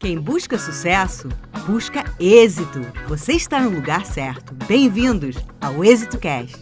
Quem busca sucesso, busca êxito. Você está no lugar certo. Bem-vindos ao Êxito Cast.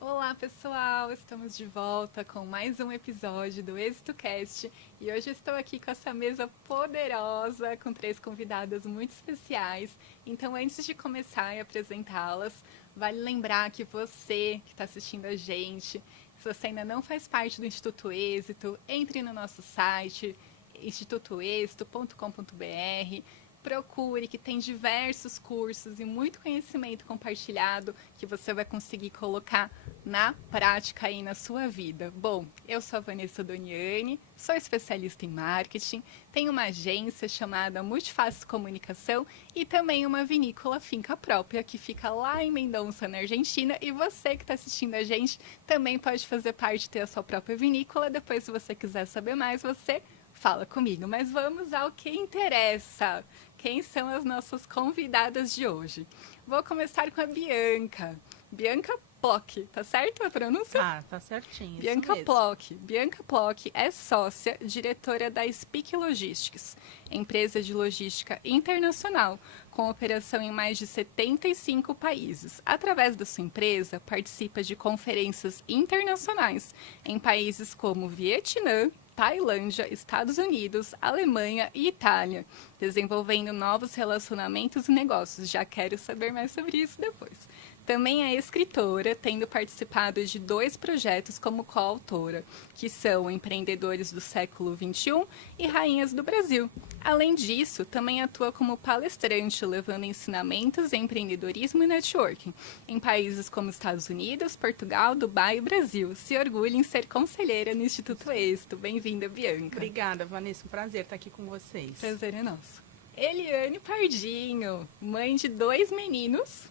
Olá, pessoal! Estamos de volta com mais um episódio do Êxito Cast. E hoje estou aqui com essa mesa poderosa, com 3 convidadas muito especiais. Então, antes de começar e apresentá-las, vale lembrar que você que está assistindo a gente, se você ainda não faz parte do Instituto Êxito, entre no nosso site, institutoexito.com.br, procure, que tem diversos cursos e muito conhecimento compartilhado que você vai conseguir colocar na prática aí na sua vida. Bom, eu sou a Vanessa Doniani, sou especialista em marketing, tenho uma agência chamada Multifácil Comunicação e também uma vinícola finca própria que fica lá em Mendonça, na Argentina, e você que está assistindo a gente também pode fazer parte de ter a sua própria vinícola. Depois, se você quiser saber mais, você fala comigo, mas vamos ao que interessa. Quem são as nossas convidadas de hoje? Vou começar com a Bianca. Bianca Plock, tá certo a pronúncia? Ah, tá certinho. Bianca Plock. Bianca Plock é sócia, diretora da Speak Logistics, empresa de logística internacional, com operação em mais de 75 países. Através da sua empresa, participa de conferências internacionais em países como Vietnã, Tailândia, Estados Unidos, Alemanha e Itália, desenvolvendo novos relacionamentos e negócios. Já quero saber mais sobre isso depois. Também é escritora, tendo participado de 2 projetos como coautora, que são Empreendedores do Século XXI e Rainhas do Brasil. Além disso, também atua como palestrante, levando ensinamentos em empreendedorismo e networking em países como Estados Unidos, Portugal, Dubai e Brasil. Se orgulha em ser conselheira no Instituto Êxito. Bem-vinda, Bianca. Obrigada, Vanessa. Um prazer estar aqui com vocês. Prazer é nosso. Eliane Pardinho, mãe de 2 meninos,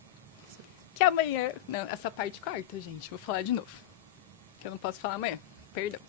que amanhã... Não, essa parte corta, gente. Vou falar de novo. Que eu não posso falar amanhã. Perdão.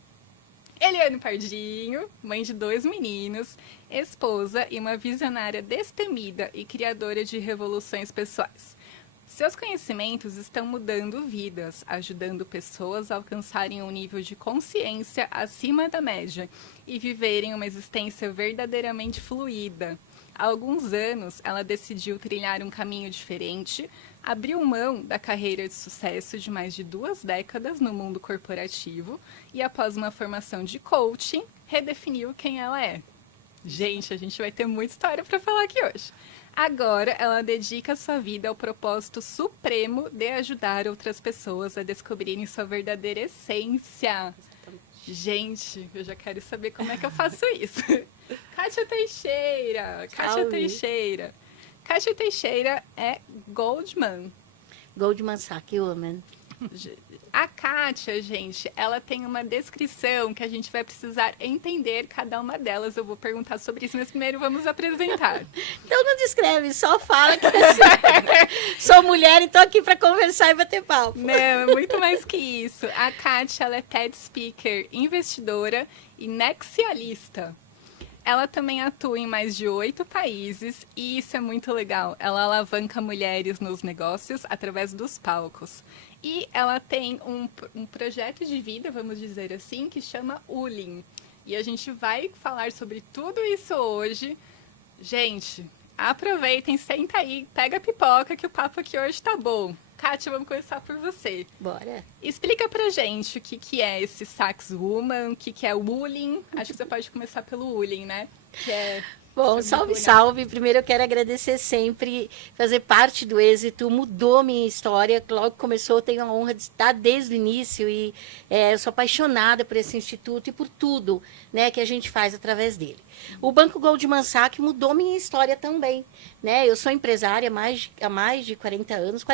Eliane Pardinho, mãe de 2 meninos, esposa e uma visionária destemida e criadora de revoluções pessoais. Seus conhecimentos estão mudando vidas, ajudando pessoas a alcançarem um nível de consciência acima da média e viverem uma existência verdadeiramente fluida. Há alguns anos, ela decidiu trilhar um caminho diferente, abriu mão da carreira de sucesso de mais de 2 décadas no mundo corporativo e, após uma formação de coaching, redefiniu quem ela é. Gente, a gente vai ter muita história para falar aqui hoje. Agora, ela dedica sua vida ao propósito supremo de ajudar outras pessoas a descobrirem sua verdadeira essência. Gente, eu já quero saber como é que eu faço isso. Kátia Teixeira. Kátia Teixeira é Goldman Sachs Woman. A Kátia, gente, ela tem uma descrição que a gente vai precisar entender cada uma delas. Eu vou perguntar sobre isso, mas primeiro vamos apresentar. Então não descreve, só fala que sou mulher e estou aqui para conversar e bater papo. Não, é muito mais que isso. A Kátia, ela é TED Speaker, investidora e nexialista. Ela também atua em mais de 8 países e isso é muito legal. Ela alavanca mulheres nos negócios através dos palcos. E ela tem um projeto de vida, vamos dizer assim, que chama Ulin. E a gente vai falar sobre tudo isso hoje. Gente, aproveitem, senta aí, pega a pipoca que o papo aqui hoje tá bom. Kátia, vamos começar por você. Bora. Explica pra gente o que é esse Sachs Woman, o que é o Ulin. Acho que você pode começar pelo Ulin, né? Que é... Bom, salve, salve. Primeiro eu quero agradecer sempre, fazer parte do Êxito, mudou minha história. Logo que começou, eu tenho a honra de estar desde o início e eu sou apaixonada por esse instituto e por tudo, né, que a gente faz através dele. O Banco Goldman Sachs mudou minha história também, né? Eu sou empresária há mais de 40 anos,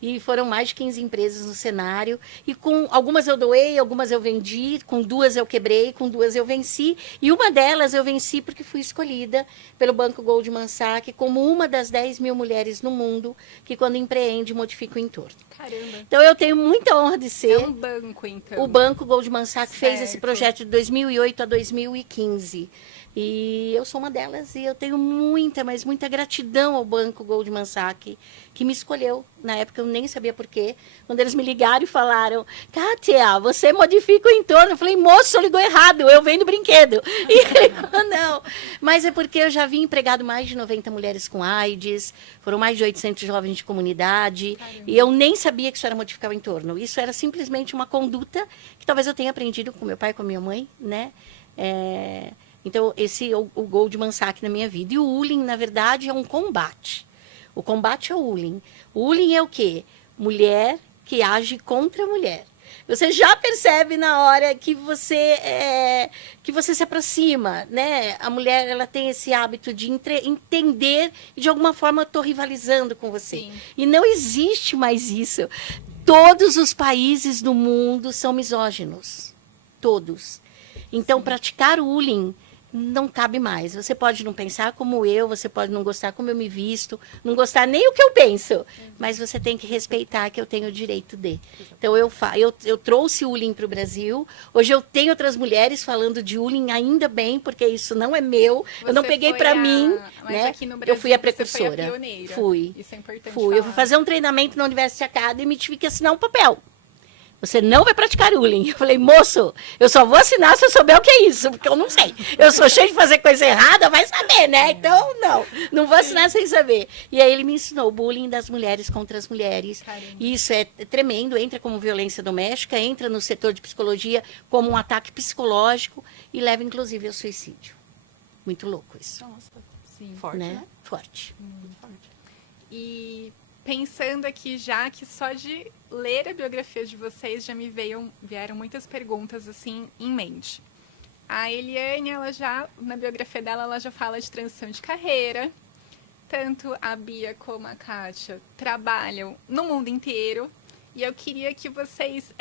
e foram mais de 15 empresas no cenário, e com algumas eu doei, algumas eu vendi, com 2 eu quebrei, com 2 eu venci, e uma delas eu venci porque fui escolhida pelo Banco Goldman Sachs como uma das 10 mil mulheres no mundo que, quando empreende, modifica o entorno. Caramba. Então, eu tenho muita honra de ser... É um banco, então. O Banco Goldman Sachs Certo. fez esse projeto de 2008 a 2015. E eu sou uma delas e eu tenho muita, mas muita gratidão ao Banco Goldman Sachs, que me escolheu Na época eu nem sabia por quê. Quando eles me ligaram e falaram, Kátia, você modifica o entorno. Eu falei, moço, ligou errado, eu vendo brinquedo. E ele falou, não. Mas é porque eu já havia empregado mais de 90 mulheres com AIDS, foram mais de 800 jovens de comunidade, e eu nem sabia que isso era modificar o entorno. Isso era simplesmente uma conduta que talvez eu tenha aprendido com meu pai e com a minha mãe, né? Então, esse é o Goldman Sachs na minha vida. E o Ulin, na verdade, é um combate. O combate é o Ulin. O Ulin é o quê? Mulher que age contra a mulher. Você já percebe na hora que você se aproxima, né? A mulher, ela tem esse hábito de entender e, de alguma forma, eu estou rivalizando com você. Sim. E não existe mais isso. Todos os países do mundo são misóginos. Todos. Então, praticar o Ulin não cabe mais. Você pode não pensar como eu, você pode não gostar como eu me visto, não gostar nem o que eu penso, mas você tem que respeitar que eu tenho o direito de. Então, eu trouxe o Ulin para o Brasil. Hoje eu tenho outras mulheres falando de Ulin, ainda bem, porque isso não é meu. Eu não peguei para mim, né? Aqui no Brasil, eu fui a você foi precursora. a pioneira. Fui. Isso é importante Fui. Eu fui falar. fazer um treinamento na University Academy e tive que assinar um papel. Você não vai praticar Ulin. Eu falei, moço, eu só vou assinar se eu souber o que é isso, porque eu não sei. Eu sou cheio de fazer coisa errada, vai saber, né? Então, não vou assinar sem saber. E aí ele me ensinou o bullying das mulheres contra as mulheres. Caramba. E isso é tremendo, entra como violência doméstica, entra no setor de psicologia como um ataque psicológico e leva, inclusive, ao suicídio. Muito louco isso. Nossa, Sim. forte, né? Forte. Muito forte. E pensando aqui já que só de ler a biografia de vocês já me vieram muitas perguntas assim em mente. A Eliane, na biografia dela, ela já fala de transição de carreira. Tanto a Bia como a Kátia trabalham no mundo inteiro. E eu queria que vocês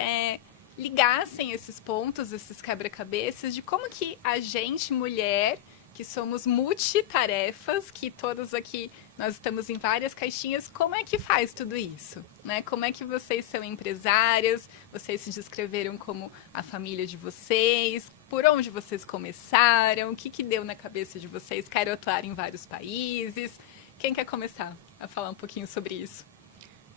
ligassem esses pontos, esses quebra-cabeças, de como que a gente, mulher, que somos multitarefas, que todas aqui nós estamos em várias caixinhas, como é que faz tudo isso? Né? Como é que vocês são empresárias? Vocês se descreveram como a família de vocês? Por onde vocês começaram? O que deu na cabeça de vocês? Quero atuar em vários países? Quem quer começar a falar um pouquinho sobre isso?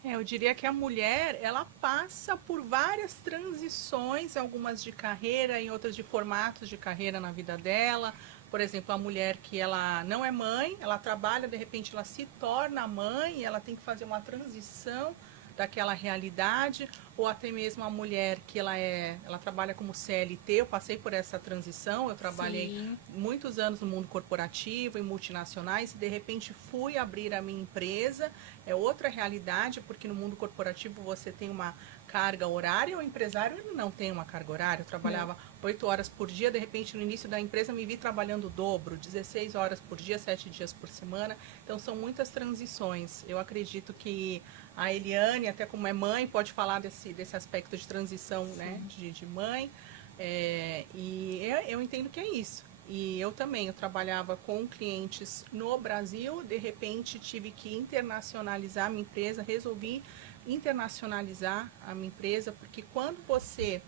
Eu diria que a mulher, ela passa por várias transições, algumas de carreira, em outras de formatos de carreira na vida dela. Por exemplo, a mulher que ela não é mãe, ela trabalha, de repente ela se torna mãe, e ela tem que fazer uma transição daquela realidade, ou até mesmo a mulher que ela trabalha como CLT. Eu passei por essa transição, eu trabalhei Sim. muitos anos no mundo corporativo, em multinacionais, e de repente fui abrir a minha empresa. É outra realidade, porque no mundo corporativo você tem uma carga horária, o empresário ele não tem uma carga horária. Eu trabalhava 8 horas por dia, de repente no início da empresa me vi trabalhando o dobro, 16 horas por dia, 7 dias por semana. Então são muitas transições. Eu acredito que a Eliane, até como é mãe, pode falar desse aspecto de transição, né, de mãe. E eu entendo que é isso. E eu também, eu trabalhava com clientes no Brasil, de repente tive que internacionalizar a minha empresa, resolvi internacionalizar a minha empresa, porque quando você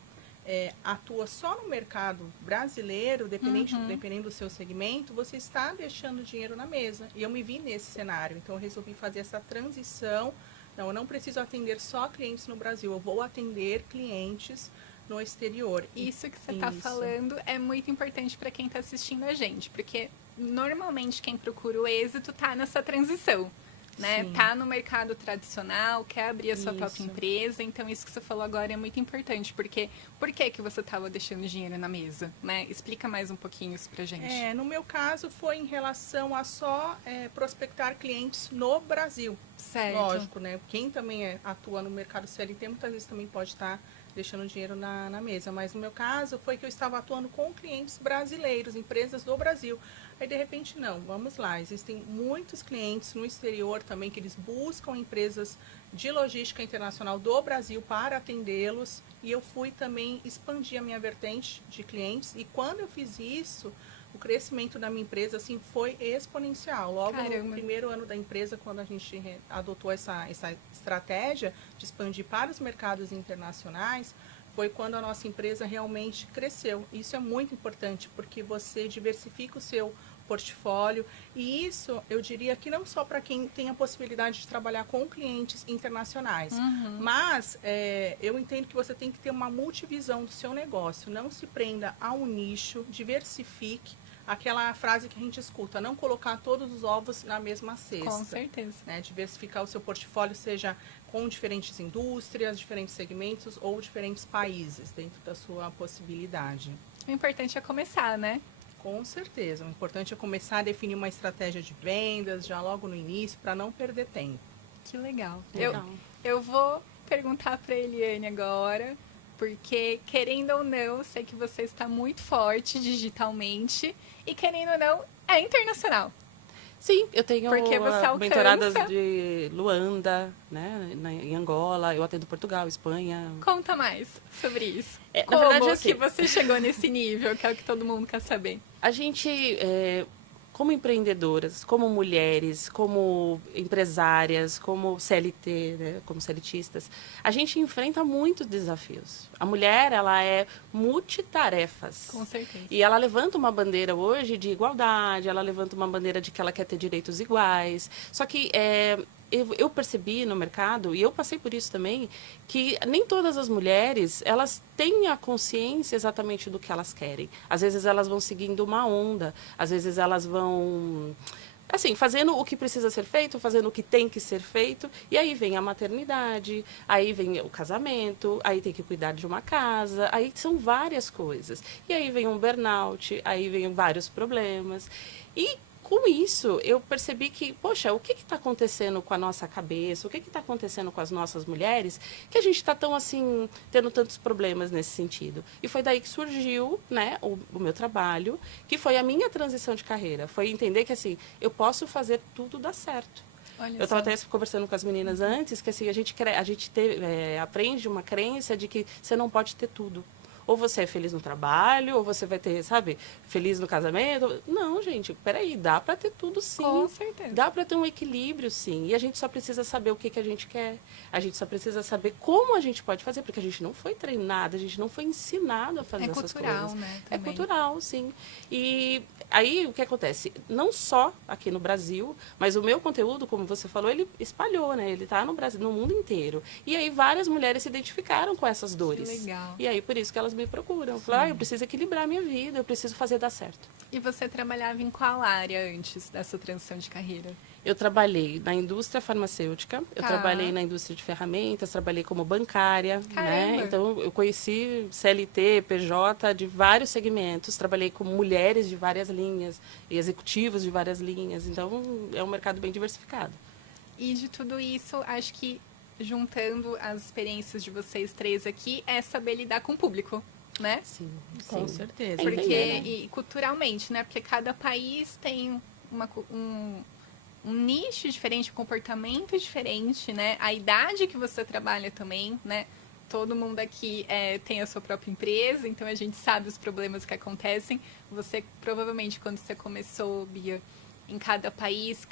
atua só no mercado brasileiro, dependendo do seu segmento, você está deixando dinheiro na mesa. E eu me vi nesse cenário, então eu resolvi fazer essa transição. Não, eu não preciso atender só clientes no Brasil, eu vou atender clientes no exterior. Isso que você está falando é muito importante para quem está assistindo a gente, porque normalmente quem procura o êxito está nessa transição, né? Sim. Tá no mercado tradicional, quer abrir a sua própria Isso. empresa, então isso que você falou agora é muito importante, porque por que você estava deixando dinheiro na mesa, né? Explica mais um pouquinho isso pra gente. No meu caso foi em relação a só prospectar clientes no Brasil. Certo. Lógico, né? Quem também atua no mercado CLT muitas vezes também pode estar deixando dinheiro na mesa. Mas no meu caso foi que eu estava atuando com clientes brasileiros, empresas do Brasil. Aí de repente não, vamos lá, existem muitos clientes no exterior também que eles buscam empresas de logística internacional do Brasil para atendê-los, e eu fui também expandir a minha vertente de clientes, e quando eu fiz isso, o crescimento da minha empresa assim foi exponencial. Logo Caramba. no primeiro ano da empresa, quando a gente adotou essa estratégia de expandir para os mercados internacionais, foi quando a nossa empresa realmente cresceu. Isso é muito importante, porque você diversifica o seu portfólio, e isso eu diria que não só para quem tem a possibilidade de trabalhar com clientes internacionais, mas eu entendo que você tem que ter uma multivisão do seu negócio, não se prenda a um nicho, diversifique, aquela frase que a gente escuta, não colocar todos os ovos na mesma cesta. Com certeza. Né? Diversificar o seu portfólio, seja com diferentes indústrias, diferentes segmentos ou diferentes países dentro da sua possibilidade. O importante é começar, né? Com certeza. O importante é começar a definir uma estratégia de vendas já logo no início, para não perder tempo. Que legal. Legal. Eu vou perguntar para Eliane agora, porque querendo ou não, eu sei que você está muito forte digitalmente e querendo ou não, é internacional. Sim, eu tenho Porque você alcança. mentoradas de Luanda, né, em Angola, eu atendo Portugal, Espanha. Conta mais sobre isso. Na Como verdade, assim, que você chegou nesse nível, que é o que todo mundo quer saber? a gente, como empreendedoras, como mulheres, como empresárias, como CLT, né, como CLTistas, a gente enfrenta muitos desafios. A mulher, ela é multitarefas. Com certeza. E ela levanta uma bandeira hoje de igualdade, ela levanta uma bandeira de que ela quer ter direitos iguais. Só que eu percebi no mercado, e eu passei por isso também, que nem todas as mulheres, elas têm a consciência exatamente do que elas querem. Às vezes elas vão seguindo uma onda, às vezes elas vão, assim, fazendo o que precisa ser feito, fazendo o que tem que ser feito, e aí vem a maternidade, aí vem o casamento, aí tem que cuidar de uma casa, aí são várias coisas. E aí vem um burnout, aí vem vários problemas. E com isso, eu percebi que, poxa, o que está acontecendo com a nossa cabeça, o que está acontecendo com as nossas mulheres, que a gente está tão, assim, tendo tantos problemas nesse sentido. E foi daí que surgiu, né, o meu trabalho, que foi a minha transição de carreira. Foi entender que, assim, eu posso fazer tudo dar certo. Olha Eu estava só. até conversando com as meninas antes, que assim, a gente aprende uma crença de que você não pode ter tudo. Ou você é feliz no trabalho, ou você vai ter, sabe, feliz no casamento. Não, gente, peraí, dá para ter tudo sim. Com certeza. Dá para ter um equilíbrio sim. E a gente só precisa saber o que a gente quer. A gente só precisa saber como a gente pode fazer, porque a gente não foi treinada, a gente não foi ensinado a fazer É essas cultural, coisas. né? É Também. cultural, sim. E aí o que acontece? Não só aqui no Brasil, mas o meu conteúdo, como você falou, ele espalhou, né? Ele está no Brasil, no mundo inteiro. E aí várias mulheres se identificaram com essas dores. legal. E aí por isso que elas me procuram. Falam, eu preciso equilibrar a minha vida, eu preciso fazer dar certo. E você trabalhava em qual área antes dessa transição de carreira? Eu trabalhei na indústria farmacêutica, eu Tá. trabalhei na indústria de ferramentas, trabalhei como bancária, né? Caramba! Então, eu conheci CLT, PJ de vários segmentos, trabalhei com mulheres de várias linhas, e executivos de várias linhas. Então, é um mercado bem diversificado. E de tudo isso, acho que juntando as experiências de vocês três aqui, é saber lidar com o público, né? Sim, Com sim. certeza. Porque- Porque, né? e culturalmente, né? Porque cada país tem um nicho diferente, um comportamento diferente, né? A idade que você trabalha também, né? Todo mundo aqui tem a sua própria empresa, então a gente sabe os problemas que acontecem. Você, provavelmente, quando você começou, Bia, em cada país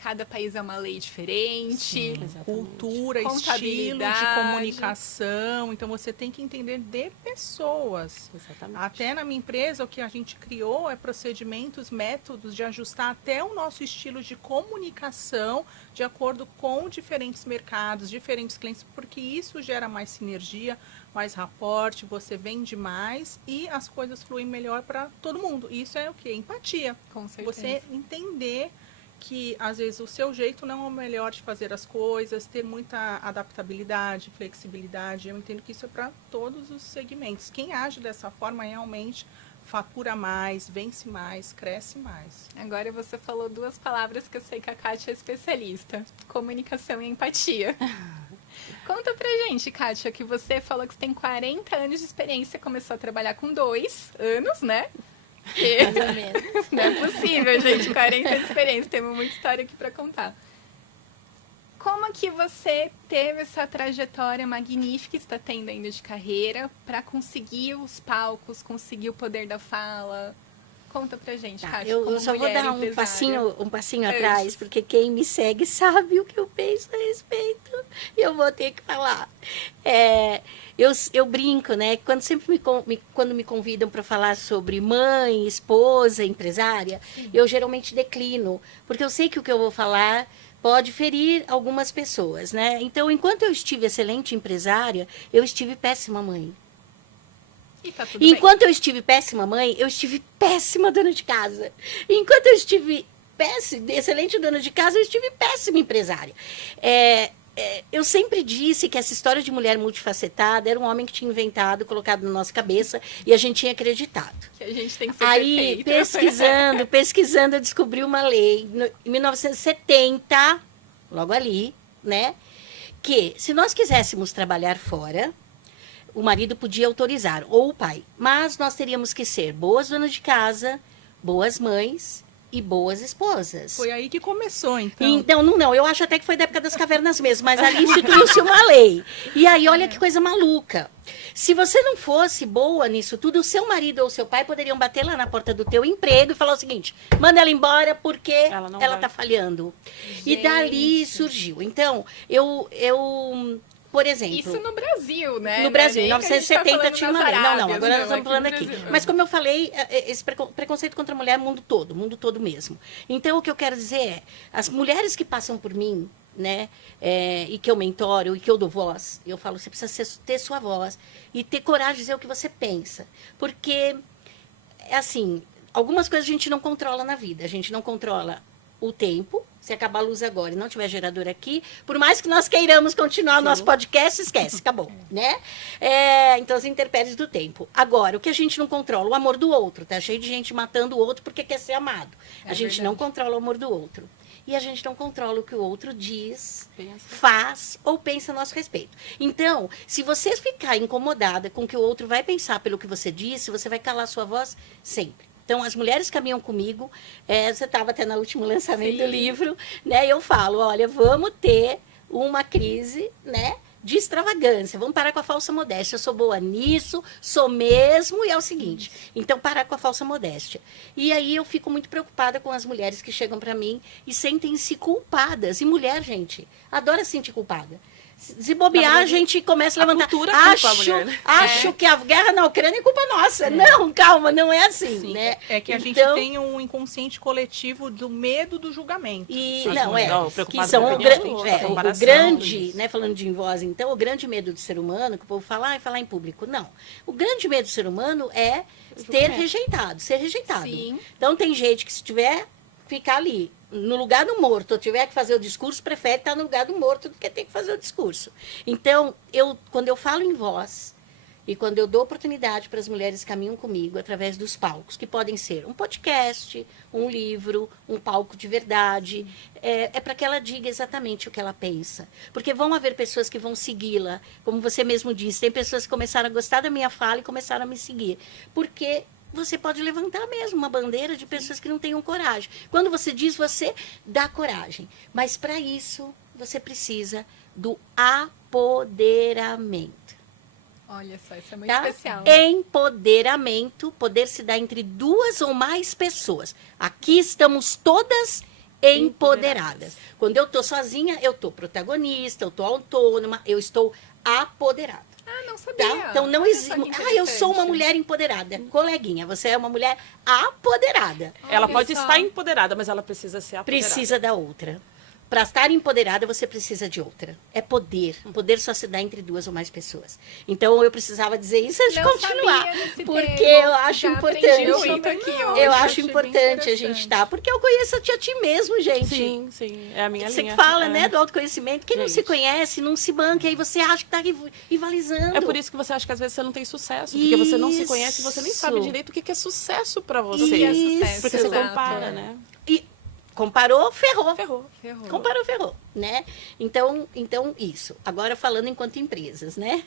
é uma lei diferente. Sim. Exatamente. Cultura, estilo de Contabilidade. comunicação. Então, você tem que entender de pessoas. Exatamente. Até na minha empresa, o que a gente criou é procedimentos, métodos de ajustar até o nosso estilo de comunicação de acordo com diferentes mercados, diferentes clientes, porque isso gera mais sinergia, mais raporte, você vende mais e as coisas fluem melhor para todo mundo. Isso é o quê? Empatia. Com certeza. Você entender que às vezes o seu jeito não é o melhor de fazer as coisas, ter muita adaptabilidade, flexibilidade. Eu entendo que isso é para todos os segmentos. Quem age dessa forma realmente fatura mais, vence mais, cresce mais. Agora você falou duas palavras que eu sei que a Kátia é especialista: comunicação e empatia. Conta pra gente, Kátia, que você falou que você tem 40 anos de experiência, começou a trabalhar com 2 anos, né? E Mais ou menos. não é possível, gente, 40 anos de experiência, temos muita história aqui pra contar. Como que você teve essa trajetória magnífica que está tendo ainda de carreira para conseguir os palcos, conseguir o poder da fala? Conta pra gente, Tá, Kátia, eu como só vou mulher dar um empresária. passinho Antes. atrás, porque quem me segue sabe o que eu penso a respeito. E eu vou ter que falar. Eu brinco, né? Quando sempre quando me convidam para falar sobre mãe, esposa, empresária, eu geralmente declino, porque eu sei que o que eu vou falar pode ferir algumas pessoas, né? Então, enquanto eu estive excelente empresária, eu estive péssima mãe. E tá tudo E bem. enquanto eu estive péssima mãe, eu estive péssima dona de casa. E enquanto eu estive excelente dona de casa, eu estive péssima empresária. Eu sempre disse que essa história de mulher multifacetada era um homem que tinha inventado, colocado na nossa cabeça, e a gente tinha acreditado. Que a gente tem que ser Aí, perfeita. pesquisando, eu descobri uma lei, em 1970, logo ali, né? Que se nós quiséssemos trabalhar fora, o marido podia autorizar, ou o pai. Mas nós teríamos que ser boas donas de casa, boas mães e boas esposas. Foi aí que começou, então. Então, não, eu acho até que foi da época das cavernas mesmo, mas ali instituiu-se uma lei. E aí, olha que coisa maluca. Se você não fosse boa nisso tudo, o seu marido ou o seu pai poderiam bater lá na porta do teu emprego e falar o seguinte, manda ela embora porque ela está falhando. E dali surgiu. Então, por exemplo... Isso no Brasil, né? No Brasil, em Não é nem que a gente tá 1970 falando tinha nas uma lei. Não, Arábias, agora nós não, estamos falando no aqui. Brasil. Mas como eu falei, esse preconceito contra a mulher é mundo todo mesmo. Então, o que eu quero dizer é, as mulheres que passam por mim, né, e que eu mentoro, e que eu dou voz, eu falo, você precisa ter sua voz e ter coragem de dizer o que você pensa. Porque, assim, algumas coisas a gente não controla na vida. A gente não controla o tempo. Se acabar a luz agora e não tiver gerador aqui, por mais que nós queiramos continuar o nosso podcast, esquece, acabou, né? Então, as intempéries do tempo. Agora, o que a gente não controla? O amor do outro. Tá cheio de gente matando o outro porque quer ser amado. A gente não controla o amor do outro. E a gente não controla o que o outro diz, faz ou pensa a nosso respeito. Então, se você ficar incomodada com o que o outro vai pensar pelo que você disse, você vai calar sua voz sempre. Então, as mulheres caminham comigo. Você estava até no último lançamento do livro, né? Eu falo, olha, vamos ter uma crise, né, de extravagância. Vamos parar com a falsa modéstia. Eu sou boa nisso, sou mesmo, e é o seguinte. Então, parar com a falsa modéstia. E aí eu fico muito preocupada com as mulheres que chegam para mim e sentem-se culpadas. E mulher, gente, adora se sentir culpada. Se bobear, a gente começa a levantar. Acho que a guerra na Ucrânia é culpa nossa. Não, calma, não é assim. Sim, né? é que a gente tem um inconsciente coletivo do medo do julgamento. E, As que são o comparação, grande, isso. né, falando de voz, então, o grande medo do ser humano, que o povo fala, falar em público. Não. O grande medo do ser humano é ser rejeitado. Sim. Então, tem gente que se tiver, ficar ali, no lugar do morto, ou tiver que fazer o discurso, prefere estar no lugar do morto do que ter que fazer o discurso. Então, quando eu falo em voz, e quando eu dou oportunidade para as mulheres que caminham comigo através dos palcos, que podem ser um podcast, um livro, um palco de verdade, é para que ela diga exatamente o que ela pensa. Porque vão haver pessoas que vão segui-la, como você mesmo disse, tem pessoas que começaram a gostar da minha fala e começaram a me seguir. Porque você pode levantar mesmo uma bandeira de pessoas que não tenham coragem. Quando você diz, você dá coragem. Mas para isso, você precisa do apoderamento. Olha só, isso é muito Tá? especial. Empoderamento, poder se dar entre duas ou mais pessoas. Aqui estamos todas empoderadas. Quando eu estou sozinha, eu estou protagonista, eu estou autônoma, eu estou apoderada. Não sabia. Tá? Então não Olha existe. só que Eu sou uma interessante. mulher empoderada. Coleguinha, você é uma mulher apoderada. Ela Olha pode só. estar empoderada, mas ela precisa ser apoderada. Precisa da outra. Para estar empoderada, você precisa de outra. É poder. Poder só se dá entre duas ou mais pessoas. Então, eu precisava dizer isso antes de Não continuar. sabia desse Porque termo. eu acho Já importante. aprendi muito aqui hoje, Eu acho achei bem importante a gente interessante. estar. Porque eu conheço a tia Ti mesmo, gente. Sim, é a minha Você linha. que fala, é. né, do autoconhecimento. Quem não se Gente. conhece, não se banca, aí você acha que está rivalizando. É por isso que você acha que às vezes você não tem sucesso. Porque você não se conhece e você nem sabe Isso. direito o que é sucesso para você. O que é sucesso, Porque você exato. compara, né? Comparou, ferrou. Ferrou. Comparou, ferrou, né? Então, isso. Agora, falando enquanto empresas, né?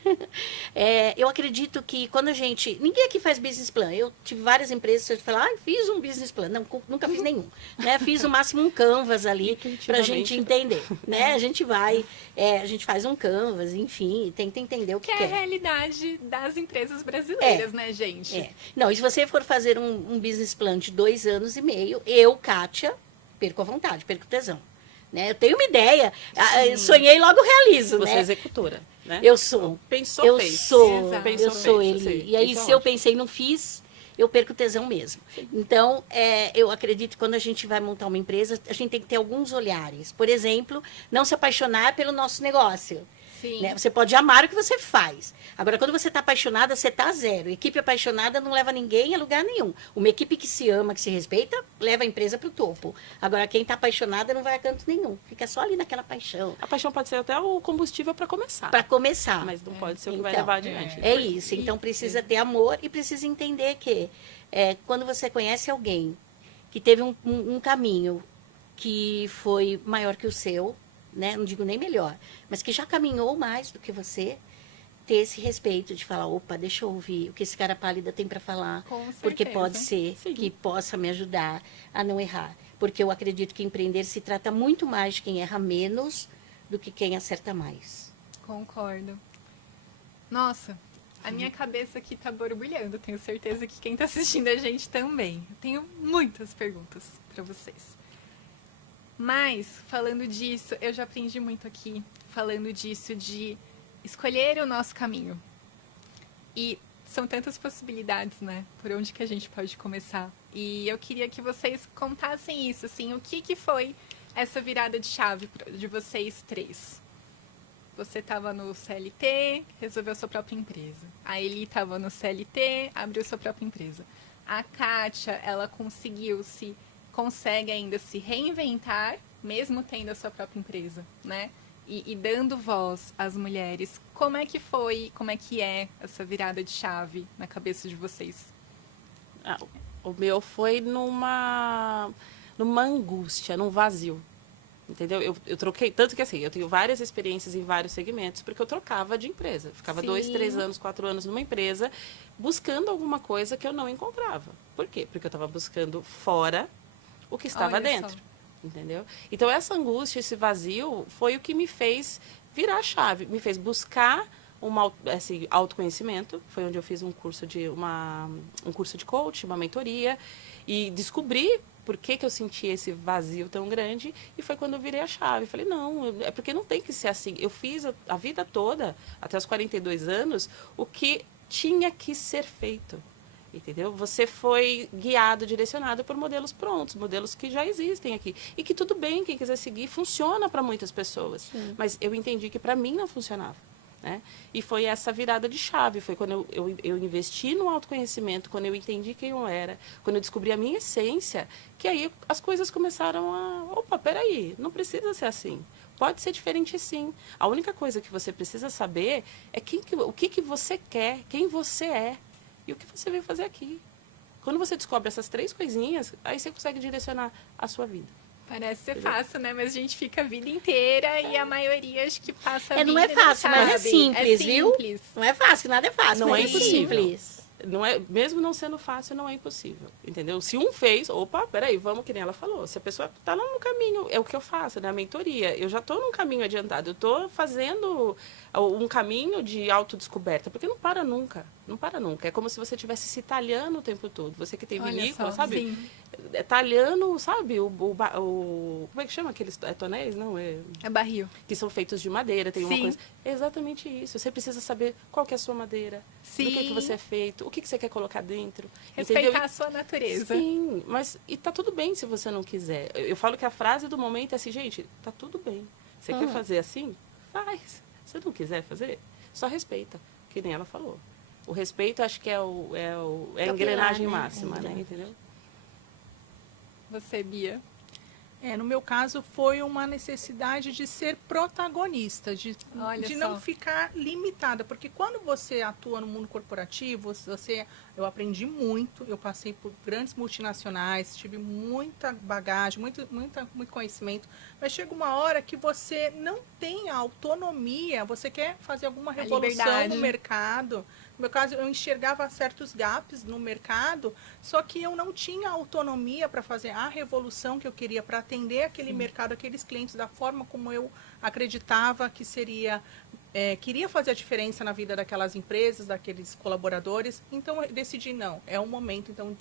Eu acredito que quando a gente... Ninguém aqui faz business plan. Eu tive várias empresas que falaram, fiz um business plan. Não, nunca fiz nenhum. Né? Fiz o máximo um canvas ali para a gente entender, né? A gente faz um canvas, enfim, tenta entender o que Que é a quer. realidade das empresas brasileiras, né, gente? Não, e se você for fazer um business plan de 2 anos e meio, eu, Kátia, perco a vontade, perco o tesão. Né? Eu tenho uma ideia, sonhei e logo realizo, Você é né? executora, né? Eu sou. Pensou, eu fez. sou, Exato. Pensou, eu sou fez, ele. sim. E aí, Isso é se eu ótimo. pensei e não fiz, eu perco o tesão mesmo. Então, eu acredito que quando a gente vai montar uma empresa, a gente tem que ter alguns olhares. Por exemplo, não se apaixonar pelo nosso negócio. Sim. Né? Você pode amar o que você faz. Agora, quando você está apaixonada, você está zero. Equipe apaixonada não leva ninguém a lugar nenhum. Uma equipe que se ama, que se respeita, leva a empresa para o topo. Agora, quem está apaixonada não vai a canto nenhum. Fica só ali naquela paixão. A paixão pode ser até o combustível para começar. Para começar. Mas não pode ser o que vai Então, levar adiante. É isso. Então, precisa ter amor e precisa entender que quando você conhece alguém que teve um caminho que foi maior que o seu, né? Não digo nem melhor, mas que já caminhou mais do que você, ter esse respeito de falar, opa, deixa eu ouvir o que esse cara pálida tem para falar, Com certeza. porque pode ser Sim. que possa me ajudar a não errar. Porque eu acredito que empreender se trata muito mais de quem erra menos do que quem acerta mais. Concordo. Nossa, a minha cabeça aqui tá borbulhando. Tenho certeza que quem tá assistindo a gente também. Eu tenho muitas perguntas para vocês. Mas, falando disso, eu já aprendi muito aqui, falando disso de escolher o nosso caminho. E são tantas possibilidades, né? Por onde que a gente pode começar. E eu queria que vocês contassem isso, assim, o que foi essa virada de chave de vocês três? Você estava no CLT, resolveu sua própria empresa. A Eli estava no CLT, abriu sua própria empresa. A Kátia, ela consegue ainda se reinventar, mesmo tendo a sua própria empresa, né? E dando voz às mulheres. Como é que foi, como é que é essa virada de chave na cabeça de vocês? O meu foi numa angústia, num vazio. Entendeu? Eu troquei, tanto que assim, eu tenho várias experiências em vários segmentos, porque eu trocava de empresa. Ficava Sim. 2, 3 anos, 4 anos numa empresa, buscando alguma coisa que eu não encontrava. Por quê? Porque eu estava buscando fora o que estava Olha dentro. só. Entendeu? Então, essa angústia, esse vazio, foi o que me fez virar a chave, me fez buscar esse autoconhecimento. Foi onde eu fiz um curso de coach, uma mentoria, e descobri por que eu sentia esse vazio tão grande, e foi quando eu virei a chave. Falei, não, é porque não tem que ser assim. Eu fiz a vida toda, até os 42 anos, o que tinha que ser feito. Entendeu? Você foi guiado, direcionado por modelos prontos, modelos que já existem aqui. E que tudo bem, quem quiser seguir, funciona para muitas pessoas. Sim. Mas eu entendi que para mim não funcionava. Né? E foi essa virada de chave, foi quando eu investi no autoconhecimento, quando eu entendi quem eu era, quando eu descobri a minha essência, que aí as coisas começaram opa, peraí, não precisa ser assim. Pode ser diferente sim. A única coisa que você precisa saber é o que você quer, quem você é. E o que você veio fazer aqui? Quando você descobre essas 3 coisinhas, aí você consegue direcionar a sua vida. Parece ser fácil, né? Mas a gente fica a vida inteira e a maioria acho que passa a vida Não é fácil, mas é sabe. simples, viu? Simples. Não é fácil, nada é fácil, Não mas é impossível. simples. Não é, mesmo não sendo fácil, não é impossível, entendeu? Se um fez, opa, peraí, vamos, que nem ela falou. Se a pessoa está lá no caminho, é o que eu faço, né? A mentoria. Eu já estou num caminho adiantado, eu estou fazendo um caminho de autodescoberta, porque não para nunca, não para nunca. É como se você estivesse se talhando o tempo todo. Você que tem Olha vinícola, só, sabe? sim. Talhando, sabe? Como é que chama aqueles tonéis? Não, É barril. que são feitos de madeira, tem uma Sim. coisa. É exatamente isso. Você precisa saber qual que é a sua madeira, do que você é feito, o que você quer colocar dentro. Respeitar entendeu? a sua natureza. Sim, mas e tá tudo bem se você não quiser. Eu falo que a frase do momento é assim, gente, tá tudo bem. Você quer fazer assim? Faz. Se não quiser fazer, só respeita, que nem ela falou. O respeito acho que é a engrenagem pilar, né? máxima, É, né? Entendeu? Você, Bia? No meu caso, foi uma necessidade de ser protagonista, Olha de só. não ficar limitada. Porque quando você atua no mundo corporativo, eu aprendi muito, eu passei por grandes multinacionais, tive muita bagagem, muito conhecimento, mas chega uma hora que você não tem a autonomia, você quer fazer alguma revolução liberdade. no mercado. No meu caso, eu enxergava certos gaps no mercado, só que eu não tinha autonomia para fazer a revolução que eu queria, para atender aquele mercado, aqueles clientes da forma como eu acreditava que seria, queria fazer a diferença na vida daquelas empresas, daqueles colaboradores. Então, eu decidi, não, é o momento, então,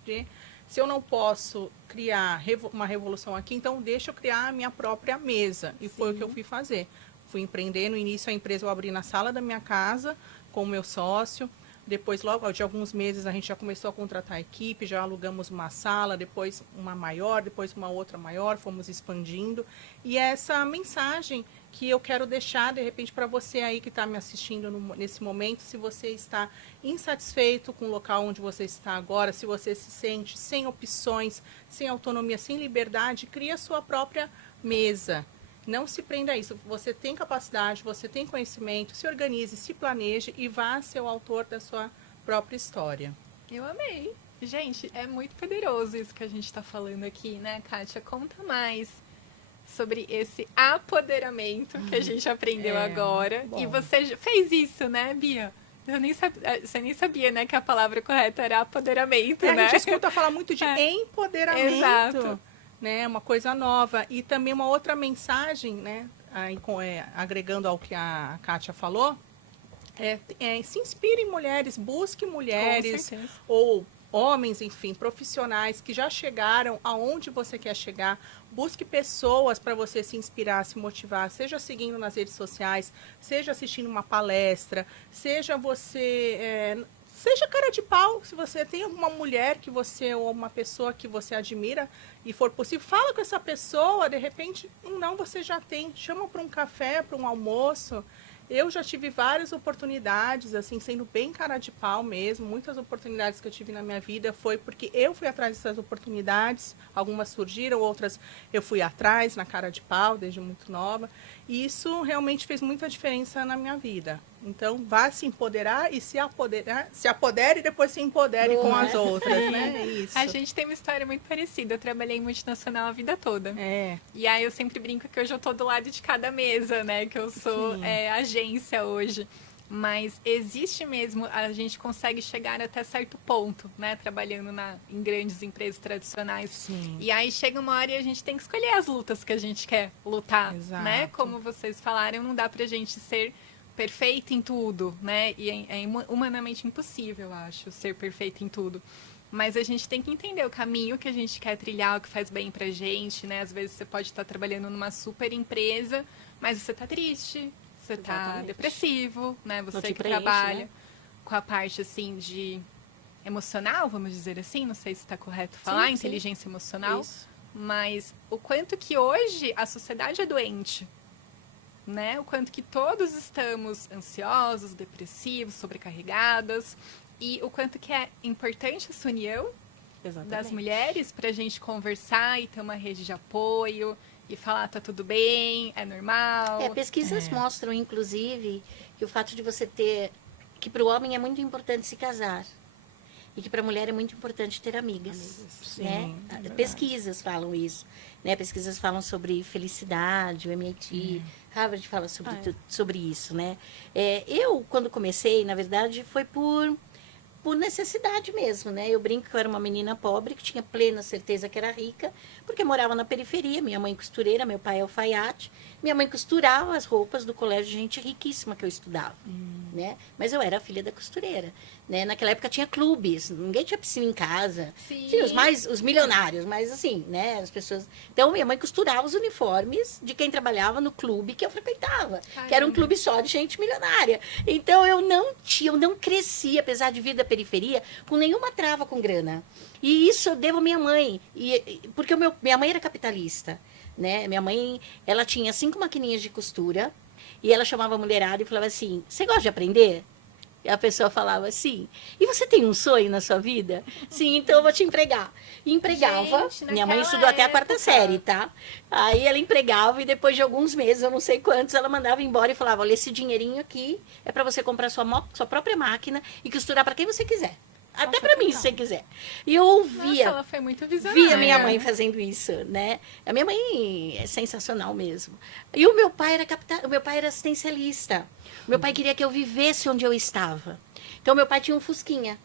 se eu não posso criar uma revolução aqui, então deixa eu criar a minha própria mesa. E foi o que eu fui fazer. Fui empreender, no início a empresa eu abri na sala da minha casa, com o meu sócio. Depois, logo de alguns meses, a gente já começou a contratar a equipe, já alugamos uma sala, depois uma maior, depois uma outra maior, fomos expandindo. E é essa mensagem que eu quero deixar, de repente, para você aí que está me assistindo nesse momento, se você está insatisfeito com o local onde você está agora, se você se sente sem opções, sem autonomia, sem liberdade, crie a sua própria mesa. Não se prenda a isso. Você tem capacidade, você tem conhecimento, se organize, se planeje e vá ser o autor da sua própria história. Eu amei. Gente, é muito poderoso isso que a gente está falando aqui, né, Kátia? Conta mais sobre esse apoderamento que a gente aprendeu agora. bom. E você fez isso, né, Bia? Você nem sabia, né, que a palavra correta era apoderamento, A né? gente escuta falar muito de empoderamento. Exato. Né, uma coisa nova. E também uma outra mensagem, né, aí agregando ao que a Kátia falou, se inspire em mulheres, busque mulheres Com certeza. ou homens, enfim, profissionais que já chegaram aonde você quer chegar. Busque pessoas para você se inspirar, se motivar, seja seguindo nas redes sociais, seja assistindo uma palestra, seja você... Seja cara de pau, se você tem alguma mulher que você, ou uma pessoa que você admira e for possível, fala com essa pessoa, de repente, não, você já tem, chama para um café, para um almoço. Eu já tive várias oportunidades, assim, sendo bem cara de pau mesmo. Muitas oportunidades que eu tive na minha vida foi porque eu fui atrás dessas oportunidades. Algumas surgiram, outras eu fui atrás, na cara de pau, desde muito nova. E isso realmente fez muita diferença na minha vida. Então, vá se empoderar e se apodere e depois se empodere com as outras, né? É isso. A gente tem uma história muito parecida. Eu trabalhei em multinacional a vida toda. E aí eu sempre brinco que hoje eu tô do lado de cada mesa, né? Que eu sou agência hoje. Mas existe mesmo, a gente consegue chegar até certo ponto, né? Trabalhando em grandes empresas tradicionais. Sim. E aí chega uma hora e a gente tem que escolher as lutas que a gente quer lutar, Exato. né? Como vocês falaram, não dá pra gente ser perfeito em tudo, né? E é humanamente impossível, eu acho, ser perfeito em tudo. Mas a gente tem que entender o caminho que a gente quer trilhar, o que faz bem pra gente, né? Às vezes você pode estar trabalhando numa super empresa, mas você tá triste, você tá Exatamente. depressivo, né? Não Você te que preenche, trabalha né? com a parte, assim, de emocional, vamos dizer assim, não sei se está correto falar, Sim, sim. inteligência emocional, Isso. mas o quanto que hoje a sociedade é doente, né? O quanto que todos estamos ansiosos, depressivos, sobrecarregadas, e o quanto que é importante essa união Exatamente. das mulheres para a gente conversar e ter uma rede de apoio e falar tá tudo bem, é normal. Pesquisas mostram, inclusive, que o fato de você ter... que para o homem é muito importante se casar. E que para a mulher é muito importante ter amigas. Sim, Né? é verdade. Pesquisas falam isso. Né? Pesquisas falam sobre felicidade, o MIT, Harvard fala sobre isso. Né? Eu, quando comecei, na verdade, foi por necessidade mesmo, né? Eu brinco que eu era uma menina pobre, que tinha plena certeza que era rica, porque morava na periferia, minha mãe costureira, meu pai é alfaiate, minha mãe costurava as roupas do colégio de gente riquíssima que eu estudava, né? Mas eu era a filha da costureira, né? Naquela época tinha clubes, ninguém tinha piscina em casa, Sim. tinha os milionários, mas assim, né? As pessoas... Então, minha mãe costurava os uniformes de quem trabalhava no clube que eu frequentava, que era um clube só de gente milionária. Então, eu não cresci, apesar de vir da periferia, com nenhuma trava com grana. E isso eu devo à minha mãe, porque minha mãe era capitalista, né? Minha mãe, ela tinha 5 maquininhas de costura e ela chamava a mulherada e falava assim, você gosta de aprender? E a pessoa falava assim, e você tem um sonho na sua vida? Sim, então eu vou te empregar. E empregava, Gente, minha mãe naquela estudou até a quarta época. série, tá? Aí ela empregava e depois de alguns meses, eu não sei quantos, ela mandava embora e falava, olha, esse dinheirinho aqui é para você comprar sua própria máquina e costurar para quem você quiser. Até Nossa, para mim, que se você legal. quiser. E eu Nossa, ouvia, ela foi muito visionária. via minha mãe fazendo isso, né? A minha mãe é sensacional mesmo. E o meu pai o meu pai era assistencialista. O meu pai queria que eu vivesse onde eu estava. Então, meu pai tinha um Fusquinha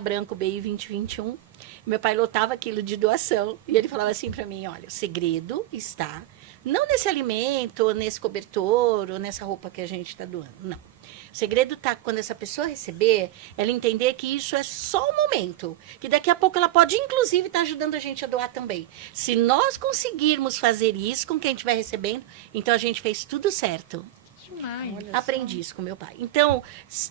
branco, BI 2021. Meu pai lotava aquilo de doação. E ele falava assim para mim, olha, o segredo está não nesse alimento, ou nesse cobertor, ou nessa roupa que a gente está doando, não. O segredo está quando essa pessoa receber, ela entender que isso é só um momento. Que daqui a pouco ela pode, inclusive, estar ajudando a gente a doar também. Se nós conseguirmos fazer isso com quem estiver recebendo, então a gente fez tudo certo. Demais. Aprendi isso com meu pai. Então,